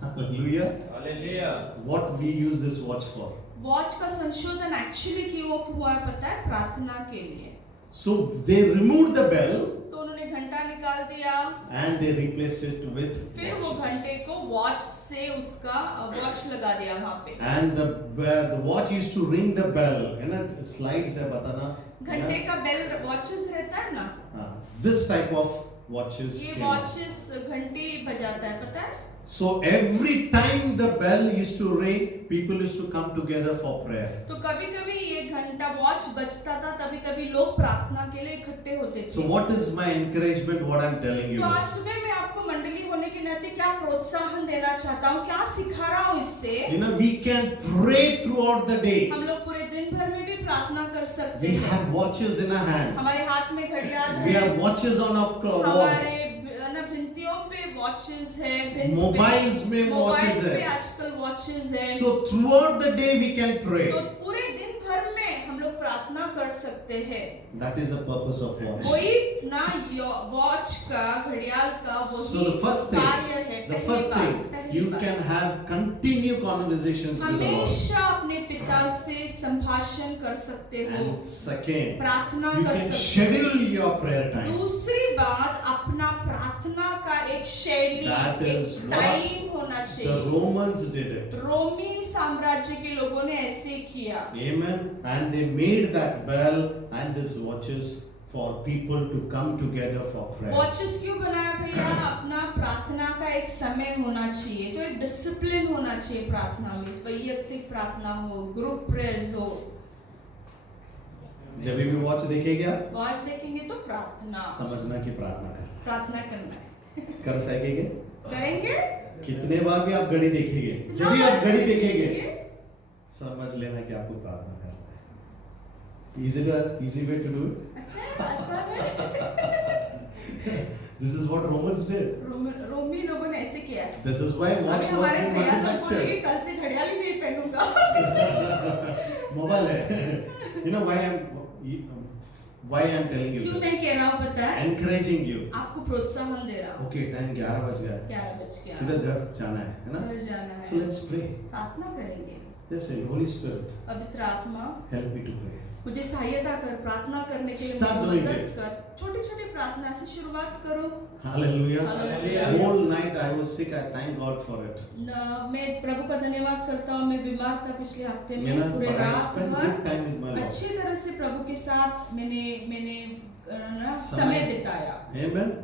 Hallelujah. Hallelujah. What we use this watch for? Watch का संशोधन एक्चुअली क्यों हुआ है पता है? प्रार्थना के लिए। So they removed the bell तो उन्होंने घंटा निकाल दिया, and they replaced it with फिर वो watches. घंटे को वॉच से उसका वॉच लगा दिया वहां पे। And the watch used to ring the bell. है ना slides है बताना. घंटे का बेल वॉचेस रहता है ना, This type of watches. ये came up. वॉचेस घंटी बजाता है पता है? So every time the bell used to ring, people used to come together for prayer. तो कभी कभी ये घंटा वॉच बजता था, तभी तभी लोग प्रार्थना के लिए इकट्ठे होते थे। So what is my encouragement? What I'm telling you तो आज is, सुबह मैं आपको मंडली होने के नाते क्या प्रोत्साहन देना चाहता हूँ, क्या सिखा रहा हूँ इससे? you know, we can pray throughout the day. हम लोग पूरे दिन भर में भी प्रार्थना कर सकते We हैं। have watches in our hand. हमारे हाथ में घड़ियाल We है, have watches on our walls. हमारे ना भिंतियों पे वॉचेस है, भिंत पे- Mobiles में मोबाइल watches है। पे आजकल वॉचेस है। So throughout the day we can pray. तो पूरे दिन भर में हम लोग प्रार्थना कर सकते सकते हैं। That is the purpose of watch. वही ना वॉच का, घड़ियाल का So वही the first thing, कार्य है। the पहली first बात, thing, पहली you बात। can have continue conversations with the Lord. हमेशा अपने पिता से संभाषण कर सकते हो, And second, प्रार्थना you कर can सकते schedule your prayer हो। time. दूसरी बात, अपना प्रार्थना का एक शैली, That is एक what टाइम होना The चाहिए। Romans did it. रोमी साम्राज्य के लोगों ने ऐसे किया। Amen. And they made that bell and these watches for people to come together for prayer. Watches क्यों बनाया भैया? अपना प्रार्थना का एक समय होना चाहिए, तो एक डिसिप्लिन होना चाहिए प्रार्थना में, वैयक्तिक प्रार्थना हो, ग्रुप प्रेयर्स हो। जब भी वॉच देखेगा, वॉच देखेंगे तो प्रार्थना, समझना कि प्रार्थना करना प्रार्थना करना है। है। कर सकेंगे? करेंगे? कितने बार भी आप घड़ी देखेंगे, जब भी आप घड़ी देखेंगे, समझ लेना कि आपको प्रार्थना करना है। Easy way to do it. अच्छा, आसान है। This is what Romans did. रोमी लोगों ने ऐसे किया। This is why watch अभी was हमारे भैया लोग manufactured. बोलेंगे कल से घड़ियाल ही नहीं पहनूंगा। मोबाइल है। You know why I'm telling you क्यों this? मैं कह रहा हूँ पता है? Encouraging you. आपको प्रोत्साहन दे रहा हूँ। Okay, time 11 बज गया है। 11 बज गया। किधर घर जाना है ना? घर जाना है। So let's pray. प्रार्थना करेंगे। Just say, Holy Spirit, पवित्र आत्मा, help me to pray. मुझे सहायता कर, प्रार्थना करने के लिए Start मुझे doing मदद it. कर। छोटी-छोटी प्रार्थना से शुरुआत करो। Hallelujah. Hallelujah. Whole night I was sick. I thank God for it. मैं प्रभु का धन्यवाद करता हूँ। मैं बीमार था पिछले हफ्ते You में, know, पूरे but I रात spent भर good time with my Lord. अच्छी तरह से प्रभु के साथ मैंने ना समय समय बिताया। Amen.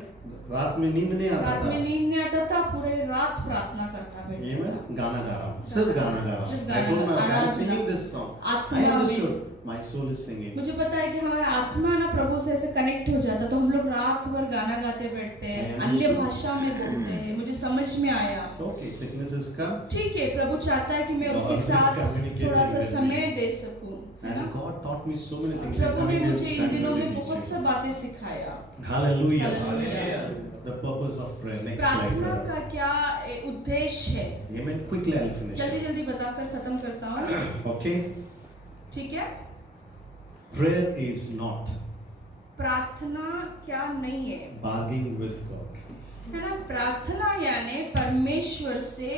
रात में नींद नहीं आता रात था। में नींद नहीं आता था, पूरे रात प्रार्थना करता बैठा Amen. था। गाना गा रहा हूँ, सिर्फ गाना गा रहा सिर्फ हूँ। I told my गाना, I'm Aradhana. singing this song. आत्मा I में- understood. My soul is singing. मुझे पता है कि हमारा आत्मा ना प्रभु से ऐसे कनेक्ट हो जाता, तो हम लोग रात भर गाना गाते बैठते हैं, I अन्य understood. भाषा में बोलते हैं। मुझे समझ में आया, So okay, sickness has come. ठीक है, प्रभु चाहता है कि मैं उसके God is साथ communicating थोड़ा सा with me. समय दे सकूं, है ना? And God taught me so many things. प्रभु ने Coming मुझे this इन दिनों में time बहुत सा बातें सिखाया। Hallelujah. Hallelujah. The purpose of prayer. Next slide. प्रार्थना brother. का क्या उद्देश्य है? Amen. Quickly I'll finish. जल्दी जल्दी बताकर खत्म करता हूँ, Okay. ठीक है? Prayer is not प्रार्थना क्या नहीं है, bargaining with God. है ना? प्रार्थना यानी परमेश्वर से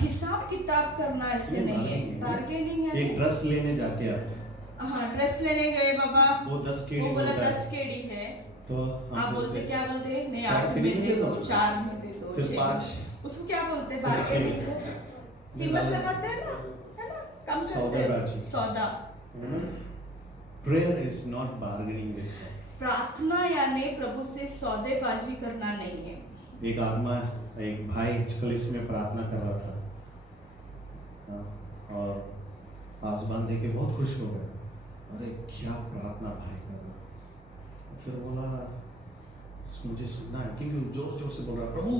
हिसाब किताब करना ऐसे नहीं है। बार्गेनिंग है। एक ड्रेस लेने जाते हैं हाँ, ड्रेस लेने गए बाबा, वो 10 केडी वो बोला बोलता 10 है केडी है, तो आप बोलते क्या बोलते? नहीं, 4 8 केडी में में दे दे दो, दो। 4 में दे दो, फिर 6 5 उसको क्या बोलते हैं? फिर बार्गेनिंग, छः। कीमत लगाते हैं ना, है ना? कम करते सौदेबाजी। हैं, सौदा। Prayer is not bargaining with God. प्रार्थना यानी प्रभु से सौदेबाजी करना नहीं है। एक आदमी, एक भाई कलिस में प्रार्थना कर रहा था और पासबान देख के बहुत खुश हो गया। अरे क्या प्रार्थना भाई कर रहा। फिर बोला मुझे सुनना है, क्योंकि जोर जोर से बोल रहा, प्रभु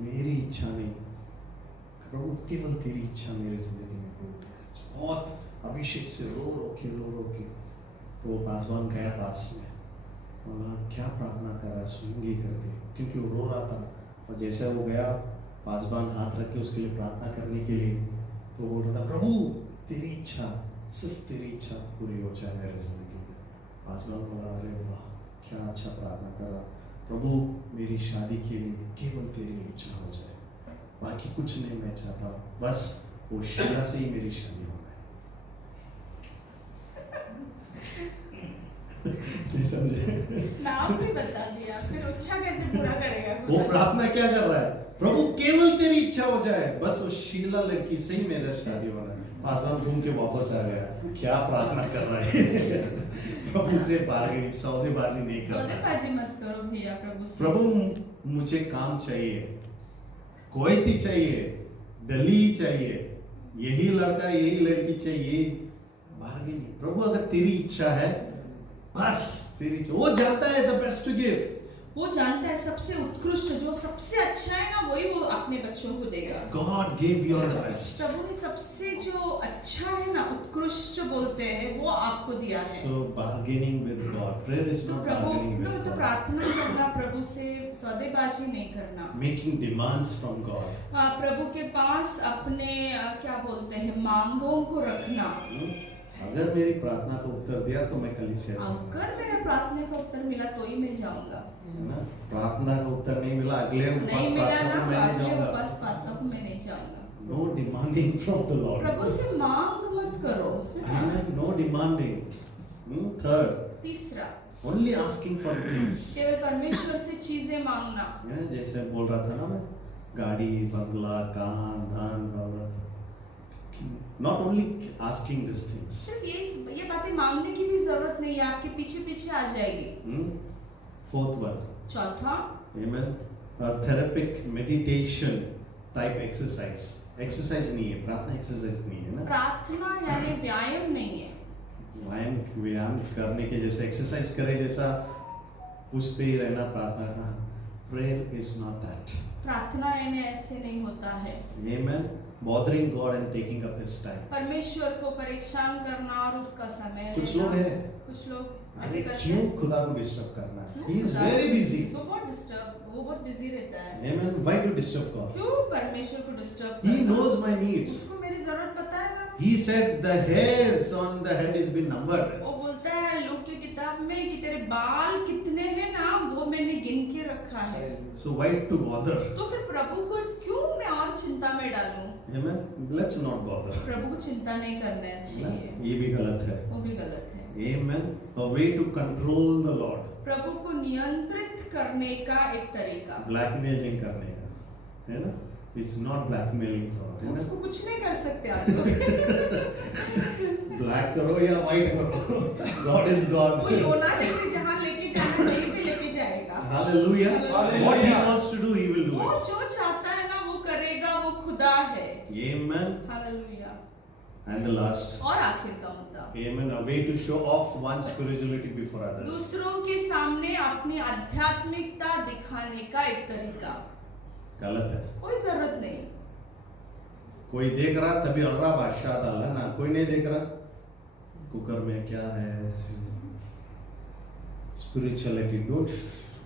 मेरी इच्छा नहीं, प्रभु केवल तेरी इच्छा मेरे जिंदगी में हो। बहुत अभिषेक से रो रो के तो वो पासवान गया पास में, बोला क्या प्रार्थना कर रहा है, सुनेंगे करके, क्योंकि वो रो रहा था। और जैसे वो गया पासवान हाथ रख के उसके लिए प्रार्थना करने के लिए, तो बोल रहा था प्रभु तेरी इच्छा, सिर्फ तेरी इच्छा पूरी हो जाए मेरे जिंदगी में। पासवान बोला अरे वाह क्या अच्छा प्रार्थना कर रहा, प्रभु मेरी शादी के लिए केवल तेरी इच्छा हो जाए, बाकी कुछ नहीं मैं चाहता, बस वो शीला से ही मेरी शादी होना है। नहीं समझे? नाम भी बता दिया, फिर इच्छा कैसे पूरा करेगा? वो प्रार्थना क्या कर रहा है, प्रभु केवल तेरी इच्छा हो जाए, बस वो शीला लड़की से ही मेरा शादी होना है। पासवान घूम के वापस आ गया, क्या प्रार्थना कर रहा है। प्रभु से बार्गेनिंग, सौदेबाजी नहीं करना। सौदेबाजी मत करो भैया प्रभु से। प्रभु मुझे काम चाहिए, कोयती चाहिए, डली चाहिए, यही लड़का यही लड़की चाहिए, बार्गेनिंग। प्रभु अगर तेरी इच्छा है, बस तेरी इच्छा, वो जानता है द बेस्ट टू गिव, वो जानता है सबसे उत्कृष्ट, जो सबसे अच्छा है ना वही वो अपने बच्चों को देगा। God gave you the best. प्रभु ने सबसे जो अच्छा है ना, उत्कृष्ट बोलते हैं, वो आपको दिया है। So bargaining with God, prayer is तो not प्रभु bargaining with तो God. प्रार्थना करना, प्रभु से सौदेबाजी नहीं करना। Making demands from God. प्रभु के पास अपने क्या बोलते हैं, मांगों को रखना, है। अगर मेरी प्रार्थना को उत्तर दिया तो मैं कलीसिया जाऊंगा, अगर मेरे प्रार्थना का उत्तर मिला तो ही मैं जाऊंगा, है ना। प्रार्थना का उत्तर नहीं मिला, अगले नहीं उपवास मिला प्रार्थना ना को मैं नहीं अगले जाऊंगा। उपवास प्रार्थना को मैं नहीं जाऊंगा। No demanding from the prabhu lord, से मांग मत करो। No demanding. थर्ड, तीसरा, ओनली आस्किंग फॉर थिंग्स, केवल परमेश्वर से चीजें मांगना। जैसे बोल रहा था ना मैं, गाड़ी, बंगला, कार, धन दौलत, not only asking this things. सिर्फ ये बातें मांगने की भी जरूरत नहीं है, आपके पीछे पीछे आ जाएगी। फोर्थ वन, चौथा, आमेन, थेरेपिक मेडिटेशन टाइप एक्सरसाइज। एक्सरसाइज नहीं है प्रार्थना, एक्सरसाइज नहीं है ना। प्रार्थना यानी व्यायाम नहीं है। व्यायाम करने के जैसे, एक्सरसाइज करे जैसा पूछते ही रहना प्रार्थना का। Prayer is not that. प्रार्थना यानी ऐसे नहीं होता है। आमेन, bothering God and taking up his time। परमेश्वर को परेशान करना और उसका समय कुछ लेना। लोग हैं, कुछ लोग अरे ऐसे करते क्यों हैं। खुदा को डिस्टर्ब करना है? क्यों He is खुदा very को- busy। वो बहुत बिजी रहता है। Amen, why to disturb God? क्यों परमेश्वर को डिस्टर्ब He करना? knows my needs। उसको मेरी जरूरत पता है ना। He said the hairs on the head has been numbered। वो बोलता है लूक की किताब में कि तेरे बाल कितने हैं ना, वो मैंने गिन के रखा है। So why to bother? तो फिर प्रभु को क्यों मैं और चिंता में डालूं? Amen, let's not bother। प्रभु को चिंता नहीं करना चाहिए, ये भी गलत है। वो भी गलत है। Amen, a way to control the Lord। प्रभु को नियंत्रित करने का एक तरीका। ब्लैकमेलिंग करने का, है ना। It's not blackmailing God, है ना। उसको कुछ नहीं कर सकते आप लोग। ब्लैक करो या व्हाइट करो, गॉड इज गॉड। वो योना जैसे जहाँ लेके जाना कहीं पे लेके जाएगा। हालेलुया, Hallelujah। What he wants to do he will do वो इट। जो चाहता है ना वो करेगा, वो खुदा है। आमेन। हालेलुया। एंड द लास्ट, और आखिर का मुद्दा, आमेन, a way to show off one spirituality before others. दूसरों के सामने अपनी आध्यात्मिकता दिखाने का एक तरीका। गलत है। कोई जरूरत नहीं। कोई देख रहा तभी अल्लाह बादशाह डाला ना, कोई नहीं देख रहा कुकर में क्या है। स्पिरिचुअलिटी डोंट,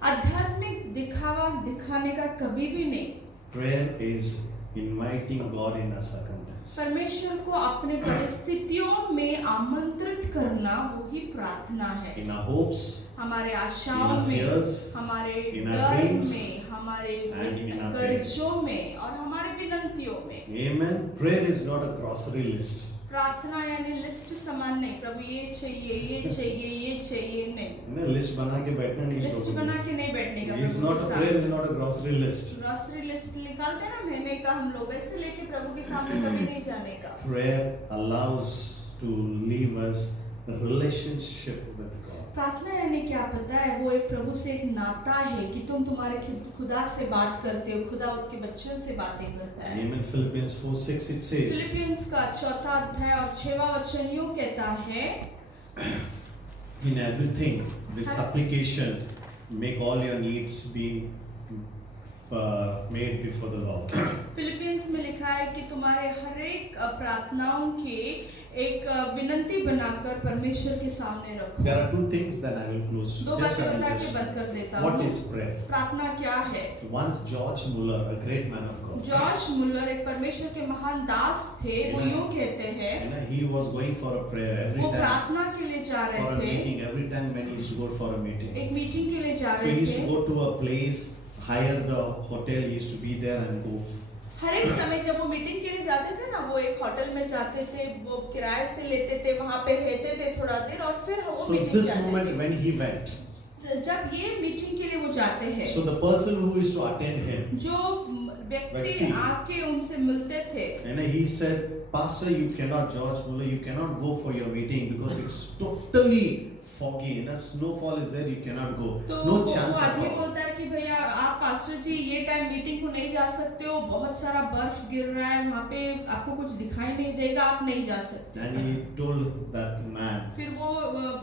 आध्यात्मिक दिखावा दिखाने का कभी भी नहीं। Prayer is inviting God in a circumstance. परमेश्वर को अपने परिस्थितियों में आमंत्रित करना वही प्रार्थना है। इन आवर होप्स, हमारे in आशाओं our में, fears, हमारे in our डर dreams, में, हमारे and in our कर्जों में और हमारे विनंतियों में। Amen. Prayer is not a grocery list। प्रार्थना यानी लिस्ट समान नहीं, प्रभु ये चाहिए, ये चाहिए, ये चाहिए, नहीं। ना लिस्ट बना के बैठना नहीं। लिस्ट बना के नहीं बैठने का। Is not a prayer is not a grocery list। Grocery list निकालते हैं ना महीने का, हम लोग ऐसे लेके प्रभु के सामने कभी नहीं जाने का। Prayer allows to leave us a relationship with God। प्रार्थना यानी क्या पता है? वो एक प्रभु से एक नाता है कि तुम तुम्हारे खुदा से बात करते हो, खुदा उसके बच्चों से बातें करता है। Amen. Philippians 4:6 it says। Philippians का 4 अध्याय और 6वां वचन यूं कहता है, In everything with supplication make all your needs be made before the Lord। Philippians में लिखा है कि तुम्हारे हर एक प्रार्थनाओं के एक विनंती बनाकर परमेश्वर के सामने रखो। There are two things that I will close। दो बातें बता के बंद कर देता हूँ। What is prayer? प्रार्थना क्या है? Once George Muller, a great man of God, George Muller एक परमेश्वर के महान दास थे। वो यूं कहते हैं, you know, he was going for a prayer every वो time, प्रार्थना के लिए जा for रहे a थे, meeting, every time when he used to go for a meeting। एक मीटिंग के लिए जा So he रहे used to थे। go to a place, hire the hotel, he used to be there and go। हर एक समय जब वो मीटिंग के लिए जाते थे ना, वो एक होटल में जाते थे, वो किराए से लेते थे, वहां पे रहते थे थोड़ा देर और फिर वो So मीटिंग this जाते moment थे। when he went, जब ये मीटिंग के लिए वो जाते हैं, so the person who used to attend him, जो व्यक्ति व्यक्ति आके उनसे मिलते थे, and he said, Pastor, you cannot, George Muller, you cannot go for your meeting because it's totally foggy, you know, snowfall is there, you cannot go, तो no वो chance at आदमी all। बोलता है कि भैया आप पास्टर जी ये time meeting को नहीं जा सकते हो, बहुत सारा बर्फ गिर रहा है वहाँ पे, आपको कुछ दिखाई नहीं देगा, आप नहीं जा सकते। And he told that man, फिर वो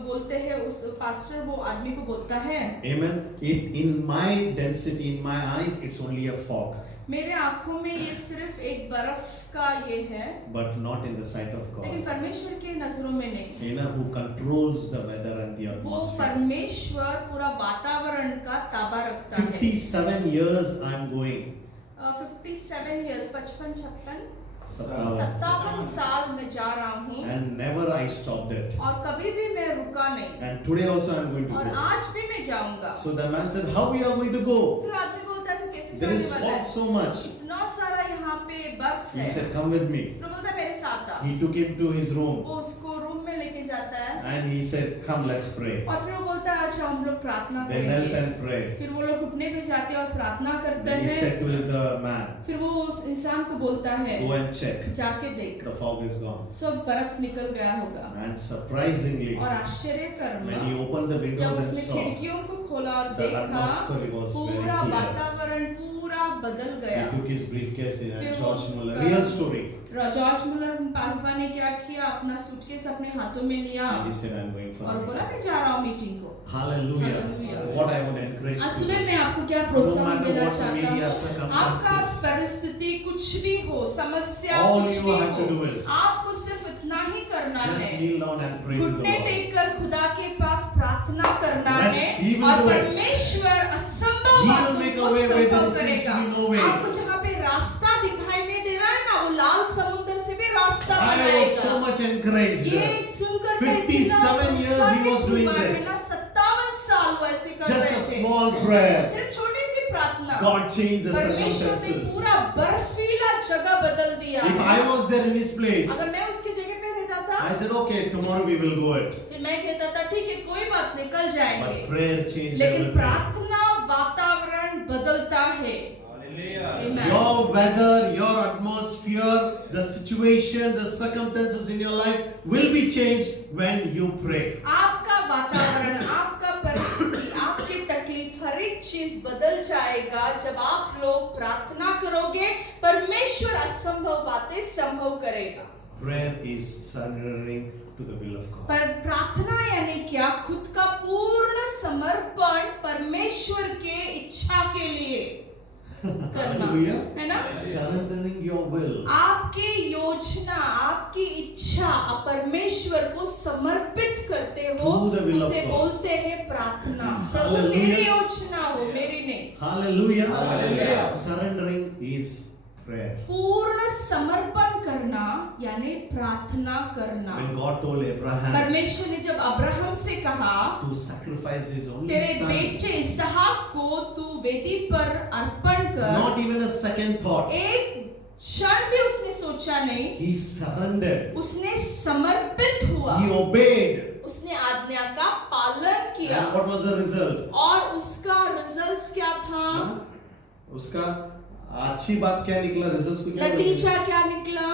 बोलते हैं, उस पास्टर वो आदमी को बोलता है, Amen, in my density, in my eyes, it's only a fog, मेरे आंखों में ये सिर्फ एक बर्फ का ये है, but not in the sight of लेकिन God। परमेश्वर के नजरों में नहीं। You know, who controls the weather and the वो atmosphere। परमेश्वर पूरा वातावरण का ताबा रखता है। 57 years I'm going। 57 years, 55 56 57 साल मैं जा रहा हूँ and never I stopped it. और कभी भी मैं रुका नहीं And today also I'm going to और go. आज भी मैं जाऊंगा। So the man said, how we are going to go? फिर आदमी बोलता है तू कैसे There जाने is वाला fog है? so much. इतना सारा यहाँ पे बर्फ He है। said, come with me. फिर बोलता है मेरे साथ आ। He took him to his room वो उसको रूम में लेके जाता है and he said, come, let's pray. और फिर वो बोलता है अच्छा हम लोग प्रार्थना They knelt करेंगे। and prayed. फिर वो लोग घुटने पे जाते हैं और प्रार्थना करते Then he हैं। said to the man, फिर वो उस इंसान को बोलता है go and check. जाके देख The fog is gone. सब बर्फ निकल गया होगा। And surprisingly, और आश्चर्य when he करना opened the जब windows and उसने saw, खिड़कियों को खोला और the देखा atmosphere was very पूरा clear. वातावरण पूरा बदल गया। He took his briefcase and फिर वो George उसका- Muller, real story. जॉर्ज मुलर पासवा ने क्या किया अपना सूटकेस अपने हाथों में लिया And he said, I'm going for और a बोला meeting. मैं जा रहा हूँ मीटिंग को। Hallelujah. Hallelujah. What I would encourage आज to सुबह this. मैं आपको क्या No प्रोत्साहन matter देना what चाहता media हूँ आपका circumstances, परिस्थिति कुछ भी हो समस्या all कुछ you भी have to do हो is आपको सिर्फ इतना ही करना just है kneel down and pray to the घुटने Lord. टेक कर खुदा के पास प्रार्थना करना Rest, है He will और do it. परमेश्वर असंभव He will बातों make a को way where there संभव seems to करेगा। be no way. आपको जहाँ पे रास्ता दिखाई नहीं दे रहा है ना वो लाल समुद्र से भी रास्ता I was बनाएगा। so much encouraged. ये सुनकर मैं 57 years he was doing this. 57 साल वो ऐसे कर Just रहे a थे। small prayer. सिर्फ छोटी सी प्रार्थना God changed the परमेश्वर ने circumstances. पूरा बर्फीला जगह बदल दिया If है। I was there in his place, अगर मैं उसकी जगह पे रहता था I said, okay, tomorrow we will go it. फिर मैं कहता था ठीक है कोई बात नहीं कल जाएंगे But prayer changed लेकिन everything. प्रार्थना वातावरण बदलता है Amen. Your weather, your atmosphere, the situation, the circumstances in your life will be changed when you pray. आपका वातावरण आपका परिस्थिति आपकी तकलीफ हर एक चीज बदल जाएगा जब आप लोग प्रार्थना करोगे परमेश्वर असंभव बातें संभव करेगा Prayer is surrendering to the will of God. पर प्रार्थना यानी क्या खुद का पूर्ण समर्पण परमेश्वर के इच्छा के लिए करना Hallelujah. है ना Surrendering your will. आपकी योजना आपकी इच्छा आप परमेश्वर को समर्पित करते हो To the will of उसे God. बोलते हैं प्रार्थना प्रभु Hallelujah. तेरी योजना हो मेरी नहीं Hallelujah. Hallelujah. Surrendering is prayer. पूर्ण समर्पण करना यानी प्रार्थना करना When God told Abraham परमेश्वर ने जब अब्राहम से कहा to sacrifice his only तेरे son, बेटे इसहाक को तू वेदी पर अर्पण कर not even a second thought, एक क्षण भी उसने सोचा नहीं he surrendered. उसने समर्पित हुआ He obeyed. उसने आज्ञा का पालन किया And what was the result? और उसका रिजल्ट्स क्या था हाँ? उसका अच्छी बात क्या निकला? रिजल्ट्स को क्या बोलते हैं? नतीजा क्या निकला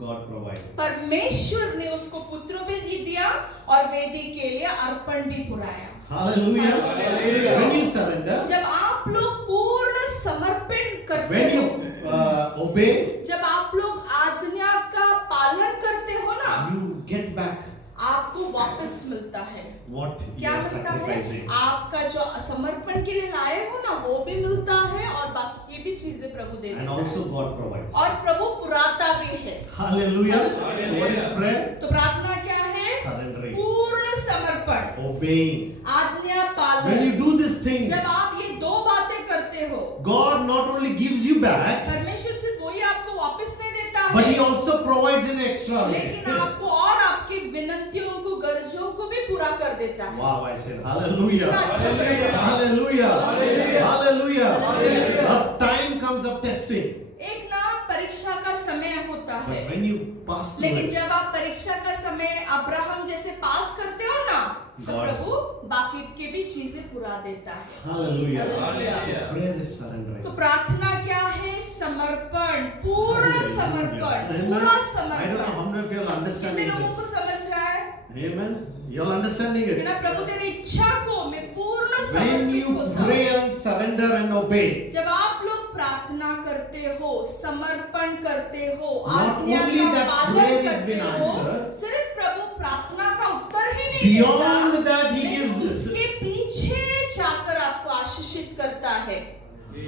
God provided. परमेश्वर ने उसको पुत्र भी दिया और वेदी के लिए अर्पण भी पुराया Hallelujah. Hallelujah. When you surrender, जब आप लोग पूर्ण समर्पण करते when हो you obey, जब आप लोग आज्ञा का पालन करते हो ना you get back आपको वापस मिलता है what you क्या are मिलता है sacrificing. आपका जो समर्पण के लिए लाए हो ना वो भी मिलता है और बाकी की भी चीजें प्रभु दे And देता also है God provides. और प्रभु पुराता भी है Hallelujah. Hallelujah. So what is prayer? तो प्रार्थना क्या है Surrendering. पूर्ण समर्पण Obeying. आज्ञा When पालन you do these things, जब आप ये दो बातें करते हो God not only gives you back, परमेश्वर सिर्फ वही आपको वापस नहीं देता but He है also provides in extra way. लेकिन आपको और आपकी विनतियों को गरजों को भी पूरा कर देता है Wow, I said hallelujah. Hallelujah. Hallelujah. Hallelujah. Hallelujah. Hallelujah. A time comes of testing. एक ना परीक्षा का समय होता है But when you pass through लेकिन it, जब आप परीक्षा का समय अब्राहम जैसे पास करते हो ना तो God. प्रभु बाकी के भी चीजें पूरा देता है hallelujah. Hallelujah. Prayer is surrendering. तो प्रार्थना क्या है समर्पण पूर्ण समर्पण Amen. पूरा I don't know समर्पण how many of you are कितने understanding लोगों को this. समझ रहा है Amen. You are understanding कि it. ना प्रभु तेरी इच्छा को मैं पूर्ण When समर्पित you होता pray हूँ and surrender and obey, जब आप लोग प्रार्थना करते हो समर्पण करते हो Not आज्ञा only का that पालन prayer has करते been हो answered, सिर्फ प्रभु प्रार्थना का उत्तर ही नहीं beyond देता that He लेकिन gives us. उसके पीछे जाकर आपको आशीषित करता है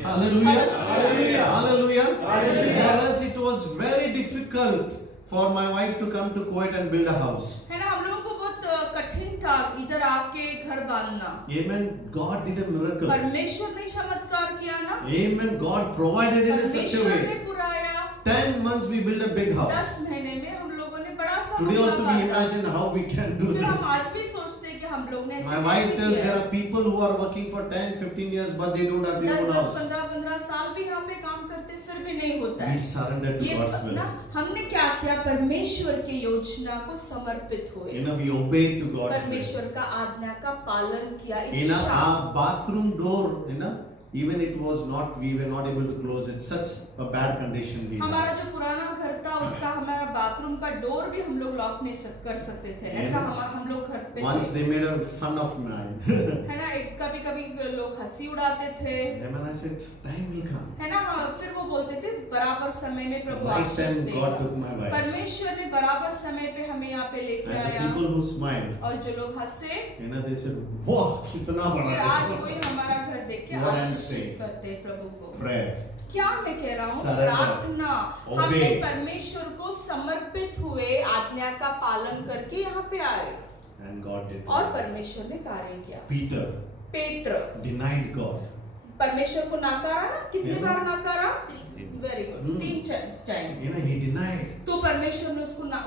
Hallelujah. Hallelujah. Hallelujah. Hallelujah. For us it was very difficult for my wife to come to Kuwait and build a house. है ना हम लोगों को बहुत कठिन था इधर आके घर बांधना Amen. God did a miracle. परमेश्वर ने चमत्कार किया ना Amen. God provided it in such a परमेश्वर ने way. पुराया 10 months we build a big house. 10 महीने में हम लोगों ने बड़ा सा Today also बंगला we बांधा। imagine how we can do फिर हम this. आज भी सोचते हैं कि हम लोग ने ऐसे My wife कैसे tells किया। there are people who are working for 10, 15 years but they don't have their 10, own 10, house. 15 साल भी यहाँ पे काम करते फिर भी नहीं होता We है। surrender to ये God's will. ना हमने क्या किया, परमेश्वर की योजना को समर्पित हुए, You know, we obeyed to God's will. परमेश्वर का आज्ञा का पालन किया। In इच्छा our bathroom door, you know, even it was not, we were not able to close it. Such a bad condition we had. हमारा जो पुराना घर था उसका हमारा बाथरूम का डोर भी हम लोग लॉक नहीं कर सकते थे, ऐसा हम लोग घर पे Once थे। they made a fun of mine. है ना, कभी कभी लोग हंसी उड़ाते थे, And when I said, time will come. है ना। हाँ, फिर वो बोलते थे बराबर समय में प्रभु Right आशीष time देगा। God took my wife. परमेश्वर ने बराबर समय पे हमें यहाँ पे लेके And the आया, people who smiled, और जो लोग हंसे you know, they said, wow, कितना फिर आज बड़ा कोई हमारा घर देख के What I'm आशीषित saying. करते प्रभु को। prayer. क्या मैं कह रहा हूँ, Surrender. प्रार्थना। Obey. हमने परमेश्वर को समर्पित हुए, आज्ञा का पालन करके यहाँ पे आए, And God did. और परमेश्वर ने कार्य किया। Peter पेत्र denied God. परमेश्वर को नकारा ना, कितनी Yeah. बार नकारा? Very good, Hmm. 3 time. You know, he denied. तो परमेश्वर ने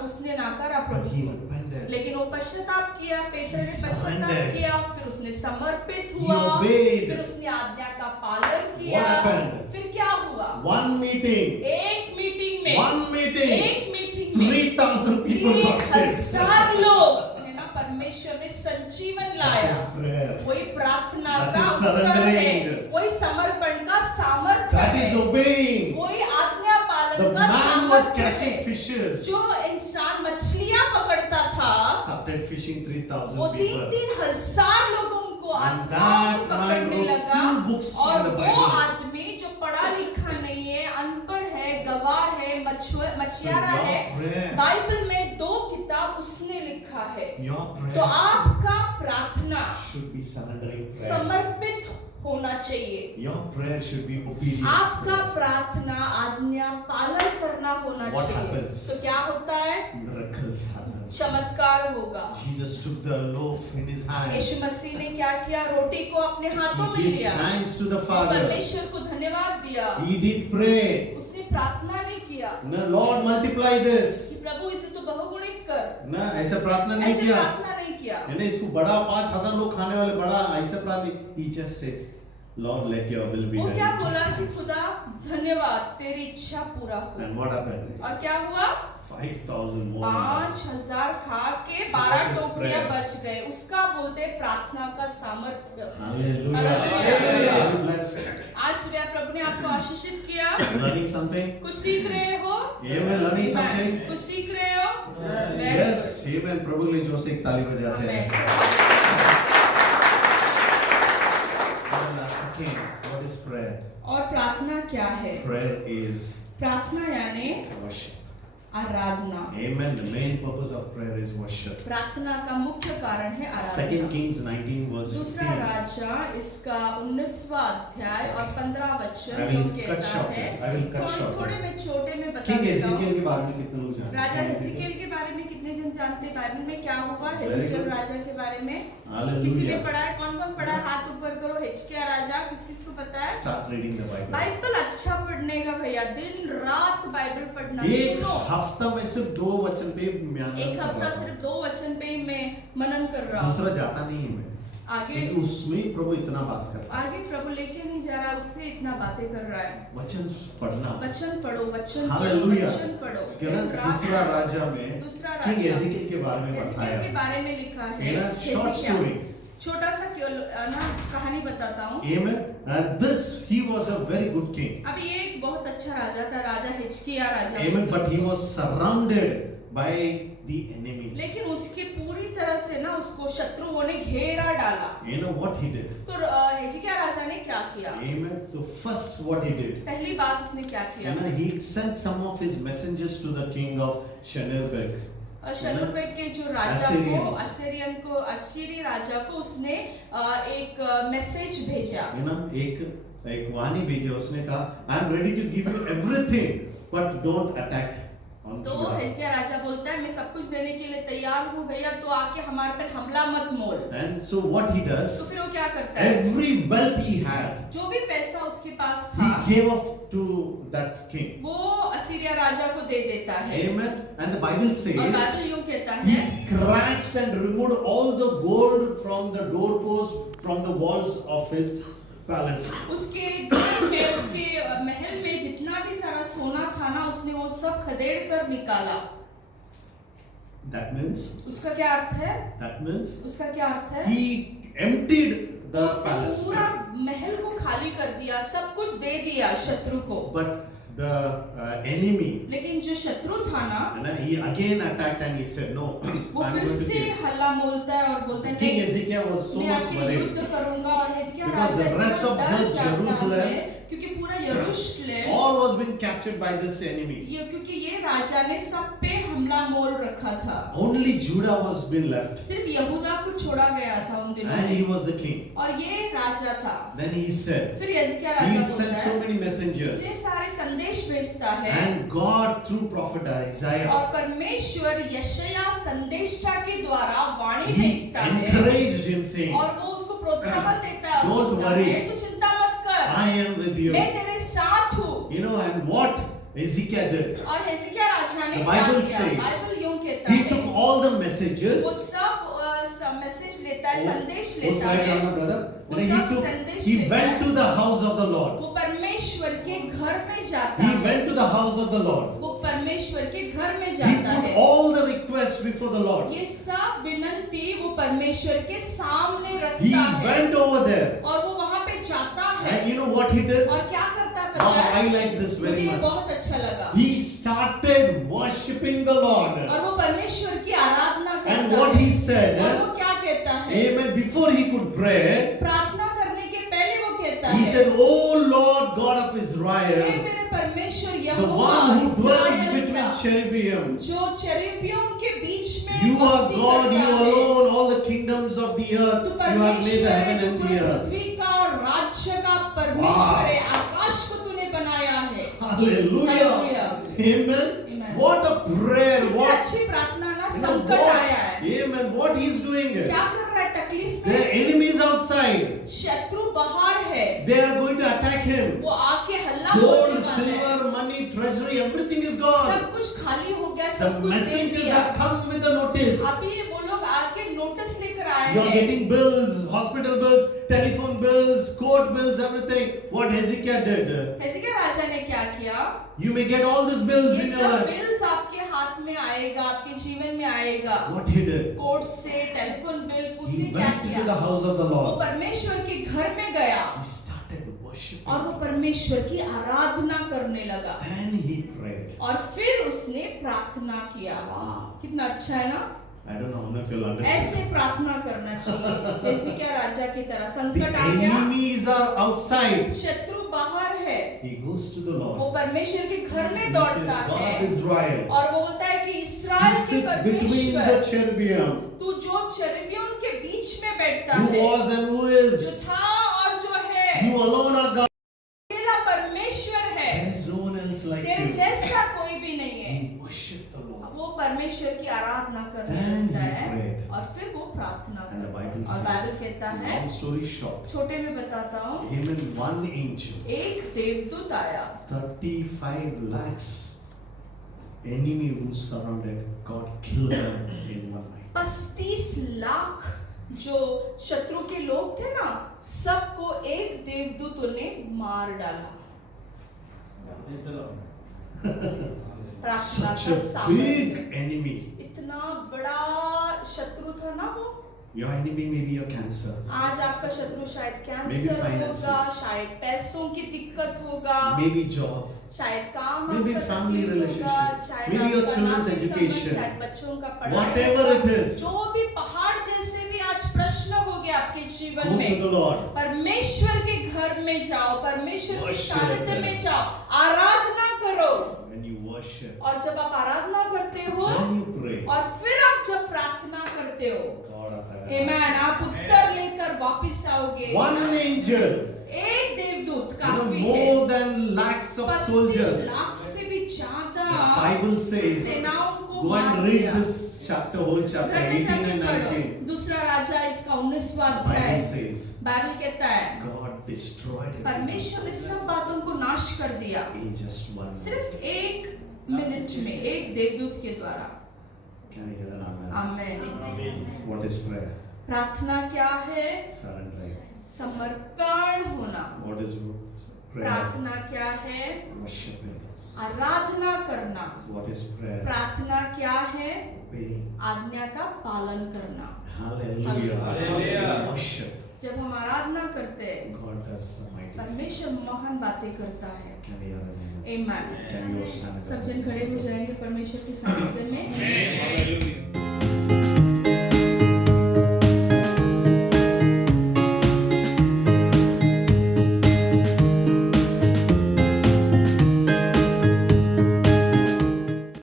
उसने नकारा But प्रभु he को, repented. लेकिन वो पश्चाताप किया, पेत्र ने He पश्चाताप surrendered. किया, फिर उसने समर्पित He हुआ, obeyed. फिर उसने आज्ञा का पालन किया। What happened? फिर क्या हुआ? One meeting. एक मीटिंग में, One meeting. एक मीटिंग में 3,000 people got saved. 3,000 लोग, है ना, परमेश्वर ने संजीवन लाया। That is prayer. वही प्रार्थना That का is उत्तर है, surrendering. वही समर्पण का सामर्थ्य That है, is obeying. वही आज्ञा The पालन का man was सामर्थ्य catching है। fishes. जो इंसान मछलियां पकड़ता था, Started fishing 3,000 वो people. 3,000 लोगों को And आत्माओं को that man पकड़ने wrote लगा। few books और in the वो Bible. आदमी जो पढ़ा लिखा नहीं है, अनपढ़ है, गवार है, मछुआरा So your है, prayer. बाइबल में 2 किताब उसने लिखा है। Your तो prayer आपका प्रार्थना should be surrendering prayer. समर्पित होना चाहिए। Your prayer should be obedience. आपका prayer. प्रार्थना आज्ञा पालन करना होना What चाहिए। happens? तो क्या होता है? Miracles happen. चमत्कार होगा। Jesus took the loaf in his hand. यीशु मसीह ने क्या किया? रोटी को अपने हाथों में He gave लिया, thanks to the Father. परमेश्वर को धन्यवाद दिया, He did pray. उसने प्रार्थना नहीं किया No, Lord multiply this. कि प्रभु इसे तो बहुगुणित कर, ना ऐसा प्रार्थना नहीं ऐसे किया. प्रार्थना नहीं किया। यानी इसको बड़ा 5,000 लोग खाने वाले बड़ा ऐसा प्रार्थना. He just said, Lord, let your will be वो done. क्या बोला कि खुदा धन्यवाद, तेरी इच्छा पूरा हो। And what happened? और क्या हुआ? 5,000 more. 5,000 खा के 12 That is टोकरियां prayer. बच गए। उसका बोलते प्रार्थना का सामर्थ्य। Hallelujah. Hallelujah. Are you blessed? आज सुबह प्रभु ने आपको आशीषित किया। Learning something? कुछ सीख रहे हो? Amen. Learning something? कुछ सीख रहे हो? Very Yes. good. Amen. प्रभु के लिए जोर से एक ताली बजाते हैं. Amen. Second, what is prayer? और प्रार्थना क्या है? Prayer is प्रार्थना यानी worship. Aradhana. Amen. The main purpose of prayer is worship. प्रार्थना का मुख्य कारण है Second आराधना। Kings 19 verse दूसरा 15. राजा इसका 19वां अध्याय और 15 वचन I will जो cut कहता short है, it. I will cut short थोड़े it. में छोटे में बता King देता Ezekiel हूँ। के बारे में कितने लोग जानते हैं? राजा King हेzekiel के बारे में कितने जन जानते हैं? बाइबल में क्या हुआ Very हेzekiel good. राजा के बारे में? Hallelujah. किसी ने पढ़ा है? कौन कौन पढ़ा है? हाथ ऊपर करो। हिजकिय्याह राजा किस किस को पता है? Start reading the Bible. Bible अच्छा पढ़ने का भैया, दिन रात बाइबल पढ़ना। एक सुनो, हफ्ता में सिर्फ 2 वचन पे म्यान एक कर हफ्ता रहा हूं. सिर्फ 2 वचन पे ही मैं मनन कर रहा हूँ। दूसरा जाता नहीं है मैं. आगे क्योंकि उसमें प्रभु इतना बात करता है. आगे प्रभु लेके नहीं जा रहा, उससे इतना बातें कर रहा है। वचन पढ़ना. वचन पढ़ो, वचन पढ़ो, Hallelujah. वचन पढ़ो। क्या ना दिन रात दूसरा राजा में दूसरा किंग राजा एजेकियल के बारे में हेzekiel बताया. के बारे में लिखा है। ये ना short हेzekiah। story. छोटा सा ना कहानी बताता हूँ। Amen. This he was a very good king. अब ये एक बहुत अच्छा राजा था, राजा हिजकिय्याह राजा। Amen. But he was surrounded by the enemy. लेकिन उसके पूरी तरह से ना उसको शत्रुओं ने घेरा डाला। You know what he did? तो हिजकिय्याह राजा ने क्या किया? Amen. So first what he did? पहली बात उसने क्या किया? You know, he sent some of his messengers to the king of Shenarberg. शनूरबेग के जो राजा Assyrians. को असीरी राजा को उसने एक मैसेज भेजा। You know, एक वाणी भेजा. उसने कहा, I am ready to give you everything, but don't attack on तो Judah. हिजकिय्याह राजा बोलता है, मैं सब कुछ देने के लिए तैयार हूँ भैया, तो आके हमारे पर हमला मत मोल। And so what he तो does? फिर वो क्या करता है? Every wealth he had, जो भी पैसा उसके पास he था, gave off to that king. वो असीरिया राजा को दे देता है। Amen. And the Bible और says बाइबल यूं कहता he है scratched and removed all the gold from the doorpost, from the walls of his palace. उसके घर में, उसके महल में जितना भी सारा सोना था ना, उसने वो सब खदेड़ कर निकाला। That means, उसका क्या अर्थ है? उसका क्या अर्थ है? he emptied the उसने palace. पूरा महल को खाली कर दिया, सब कुछ दे दिया शत्रु को। But the enemy, लेकिन जो शत्रु था ना, and he again attacked and he said, no, वो I'm फिर going to से kill. हल्ला बोलता है और बोलता है King नहीं, Hezekiah was so मैं much आके worried. युद्ध करूंगा। और हिजकिय्याह Because राजा the rest इतना of डर the जाता Jerusalem, है, क्योंकि पूरा यरूशलेम, all was being captured by this enemy. ये क्योंकि ये राजा ने सब पे हमला मोल रखा था। Only Judah was being left, सिर्फ यहूदा को छोड़ा गया था उन दिनों and में, he was the king. और ये राजा था। Then he said, फिर हिजकिय्याह he राजा sent बोलता so है, many messengers, ये सारे संदेश भेजता है, and God through prophet Isaiah, और परमेश्वर यशायाह संदेशा के द्वारा वाणी he भेजता है, encouraged him saying, और वो उसको प्रोत्साहन देता है, Don't बोलता worry. है, तू चिंता मत कर, I am with you. मैं तेरे साथ हूँ। You know, and what Hezekiah did, और हिजकिय्याह राजा ने The क्या Bible किया? says, बाइबल यूं कहता he है, took all the messages. वो सब मैसेज लेता है, संदेश वो लेता slide है, down, brother. वो He सब took, संदेश he लेता went है, to the house of the Lord. वो परमेश्वर के घर में जाता He है, went to the house of the Lord. वो परमेश्वर के घर में He जाता put है, all the requests before the Lord. ये सब विनंती वो परमेश्वर के सामने He रखता है, went over there. और वो वहां पे जाता है, And you know what he did? और क्या करता है Wow, पता I है? like this मुझे very ये much. बहुत अच्छा लगा, He started worshipping the Lord. और वो परमेश्वर की आराधना And करता what है, he और said, वो क्या कहता है? amen, before he could pray, प्रार्थना करने के पहले वो कहता he है, said, Oh Lord God of hey Israel, मेरे परमेश्वर the Jehovah one who dwells Israel between का, cherubim, जो चेरुबियों के बीच में you are बस्ती God, करता you है। alone, all the kingdoms of the earth, तू you have made परमेश्वर the है, heaven तू and the पूरे earth. पृथ्वी का राज्य का परमेश्वर है, आकाश को तूने बनाया है। Hallelujah. Hallelujah. Amen. Amen. What a prayer. कितनी What, अच्छी प्रार्थना ना, you know, संकट आया है, Amen. What he's doing is, क्या कर रहा है? तकलीफ the में, enemies outside, शत्रु बाहर है, they are going to attack him. वो आके हल्ला Gold, बोलने वाला है, silver, money, treasury, everything is gone. सब कुछ खाली हो गया, The सब कुछ दे messengers दिया। have come with a notice. अभी वो लोग आके नोटिस लेकर आए You are हैं, getting bills, hospital bills, telephone bills, court bills, everything. What Hezekiah did, हिजकिय्याह राजा ने क्या किया? you may get all these bills ये in your सब life. बिल्स आपके हाथ में आएगा, आपके जीवन में आएगा। What he did, कोर्ट से टेलीफोन बिल, उसने he क्या went into the किया? house of the वो Lord. परमेश्वर के घर में गया, He started worshiping. और वो परमेश्वर की आराधना करने लगा, Then he prayed. और फिर उसने प्रार्थना किया। Wow. कितना अच्छा है ना? I don't know how many of you will understand. ऐसे प्रार्थना करना चाहिए, हिजकिय्याह राजा की तरह। The संकट आ गया, enemies are outside. शत्रु बाहर है, He goes to the वो Lord. परमेश्वर के घर में He says, दौड़ता God है, of Israel. और वो बोलता है कि He इस्राएल के sits between the परमेश्वर, cherubim. तू जो चेरुबियों के बीच में बैठता Who है, was and who जो is. था और जो है, You alone are God. अकेला परमेश्वर है, There is no one else like तेरे you. जैसा कोई भी नहीं है। You worship the Lord. वो परमेश्वर की आराधना करने Then लगता he है, prayed. और फिर वो प्रार्थना And the करता Bible है। और बाइबल says, कहता है, long story short, छोटे में बताता हूँ, even one angel, एक देवदूत आया, 35 lakhs enemy who surrounded, God killed them in one night. 35 lakh जो शत्रु के लोग थे ना, सबको एक देवदूत ने मार डाला। प्रार्थना Such का a सामर्थ्य, big enemy. इतना बड़ा शत्रु था ना वो। Your enemy may be your cancer, आज आपका शत्रु शायद Maybe कैंसर finances. होगा, शायद पैसों की दिक्कत होगा, maybe job, शायद काम Maybe आपका family तकलीफ होगा, relationship, शायद maybe your आपका children's नाती संबंध, education. शायद बच्चों का पढ़ाई whatever होगा। it is, जो भी पहाड़ जैसे भी आज प्रश्न हो गया आपके जीवन go to में, the Lord. परमेश्वर के घर में जाओ, परमेश्वर के Worship सानिध्य Him. में जाओ, आराधना करो, When you worship, और जब आप आराधना करते हो, then you pray. और फिर आप जब प्रार्थना करते हो, God of heaven. आमेन, आप उत्तर लेकर वापस आओगे। One angel, एक देवदूत you know, काफी है। more than lakhs of 35 soldiers. Lakh से भी ज्यादा The Bible says, सेनाओं को go and मार read दिया। this chapter, whole chapter, घर में 18 जाके and पढ़ो। 19. दूसरा राजा इसका 19वां Bible अध्याय, says, बाइबल कहता है, God destroyed everything परमेश्वर ने सब बातों को नाश कर दिया, in just one night. सिर्फ एक मिनट में, एक देवदूत के द्वारा। Can you hear an amen? Amen. What is prayer? प्रार्थना क्या है? Surrendering. समर्पण होना। What is prayer? प्रार्थना क्या है? Worshiping. आराधना करना। What is prayer? प्रार्थना क्या है? Obeying. आज्ञा का पालन करना। Hallelujah. Hallelujah. Worship. जब हम आराधना करते हैं, God does the mighty things. परमेश्वर महान बातें करता है। Can you hear an amen? Amen. Can you stand in the सब जन presence खड़े of हो God? जाएंगे परमेश्वर के सानिध्य में। Hallelujah.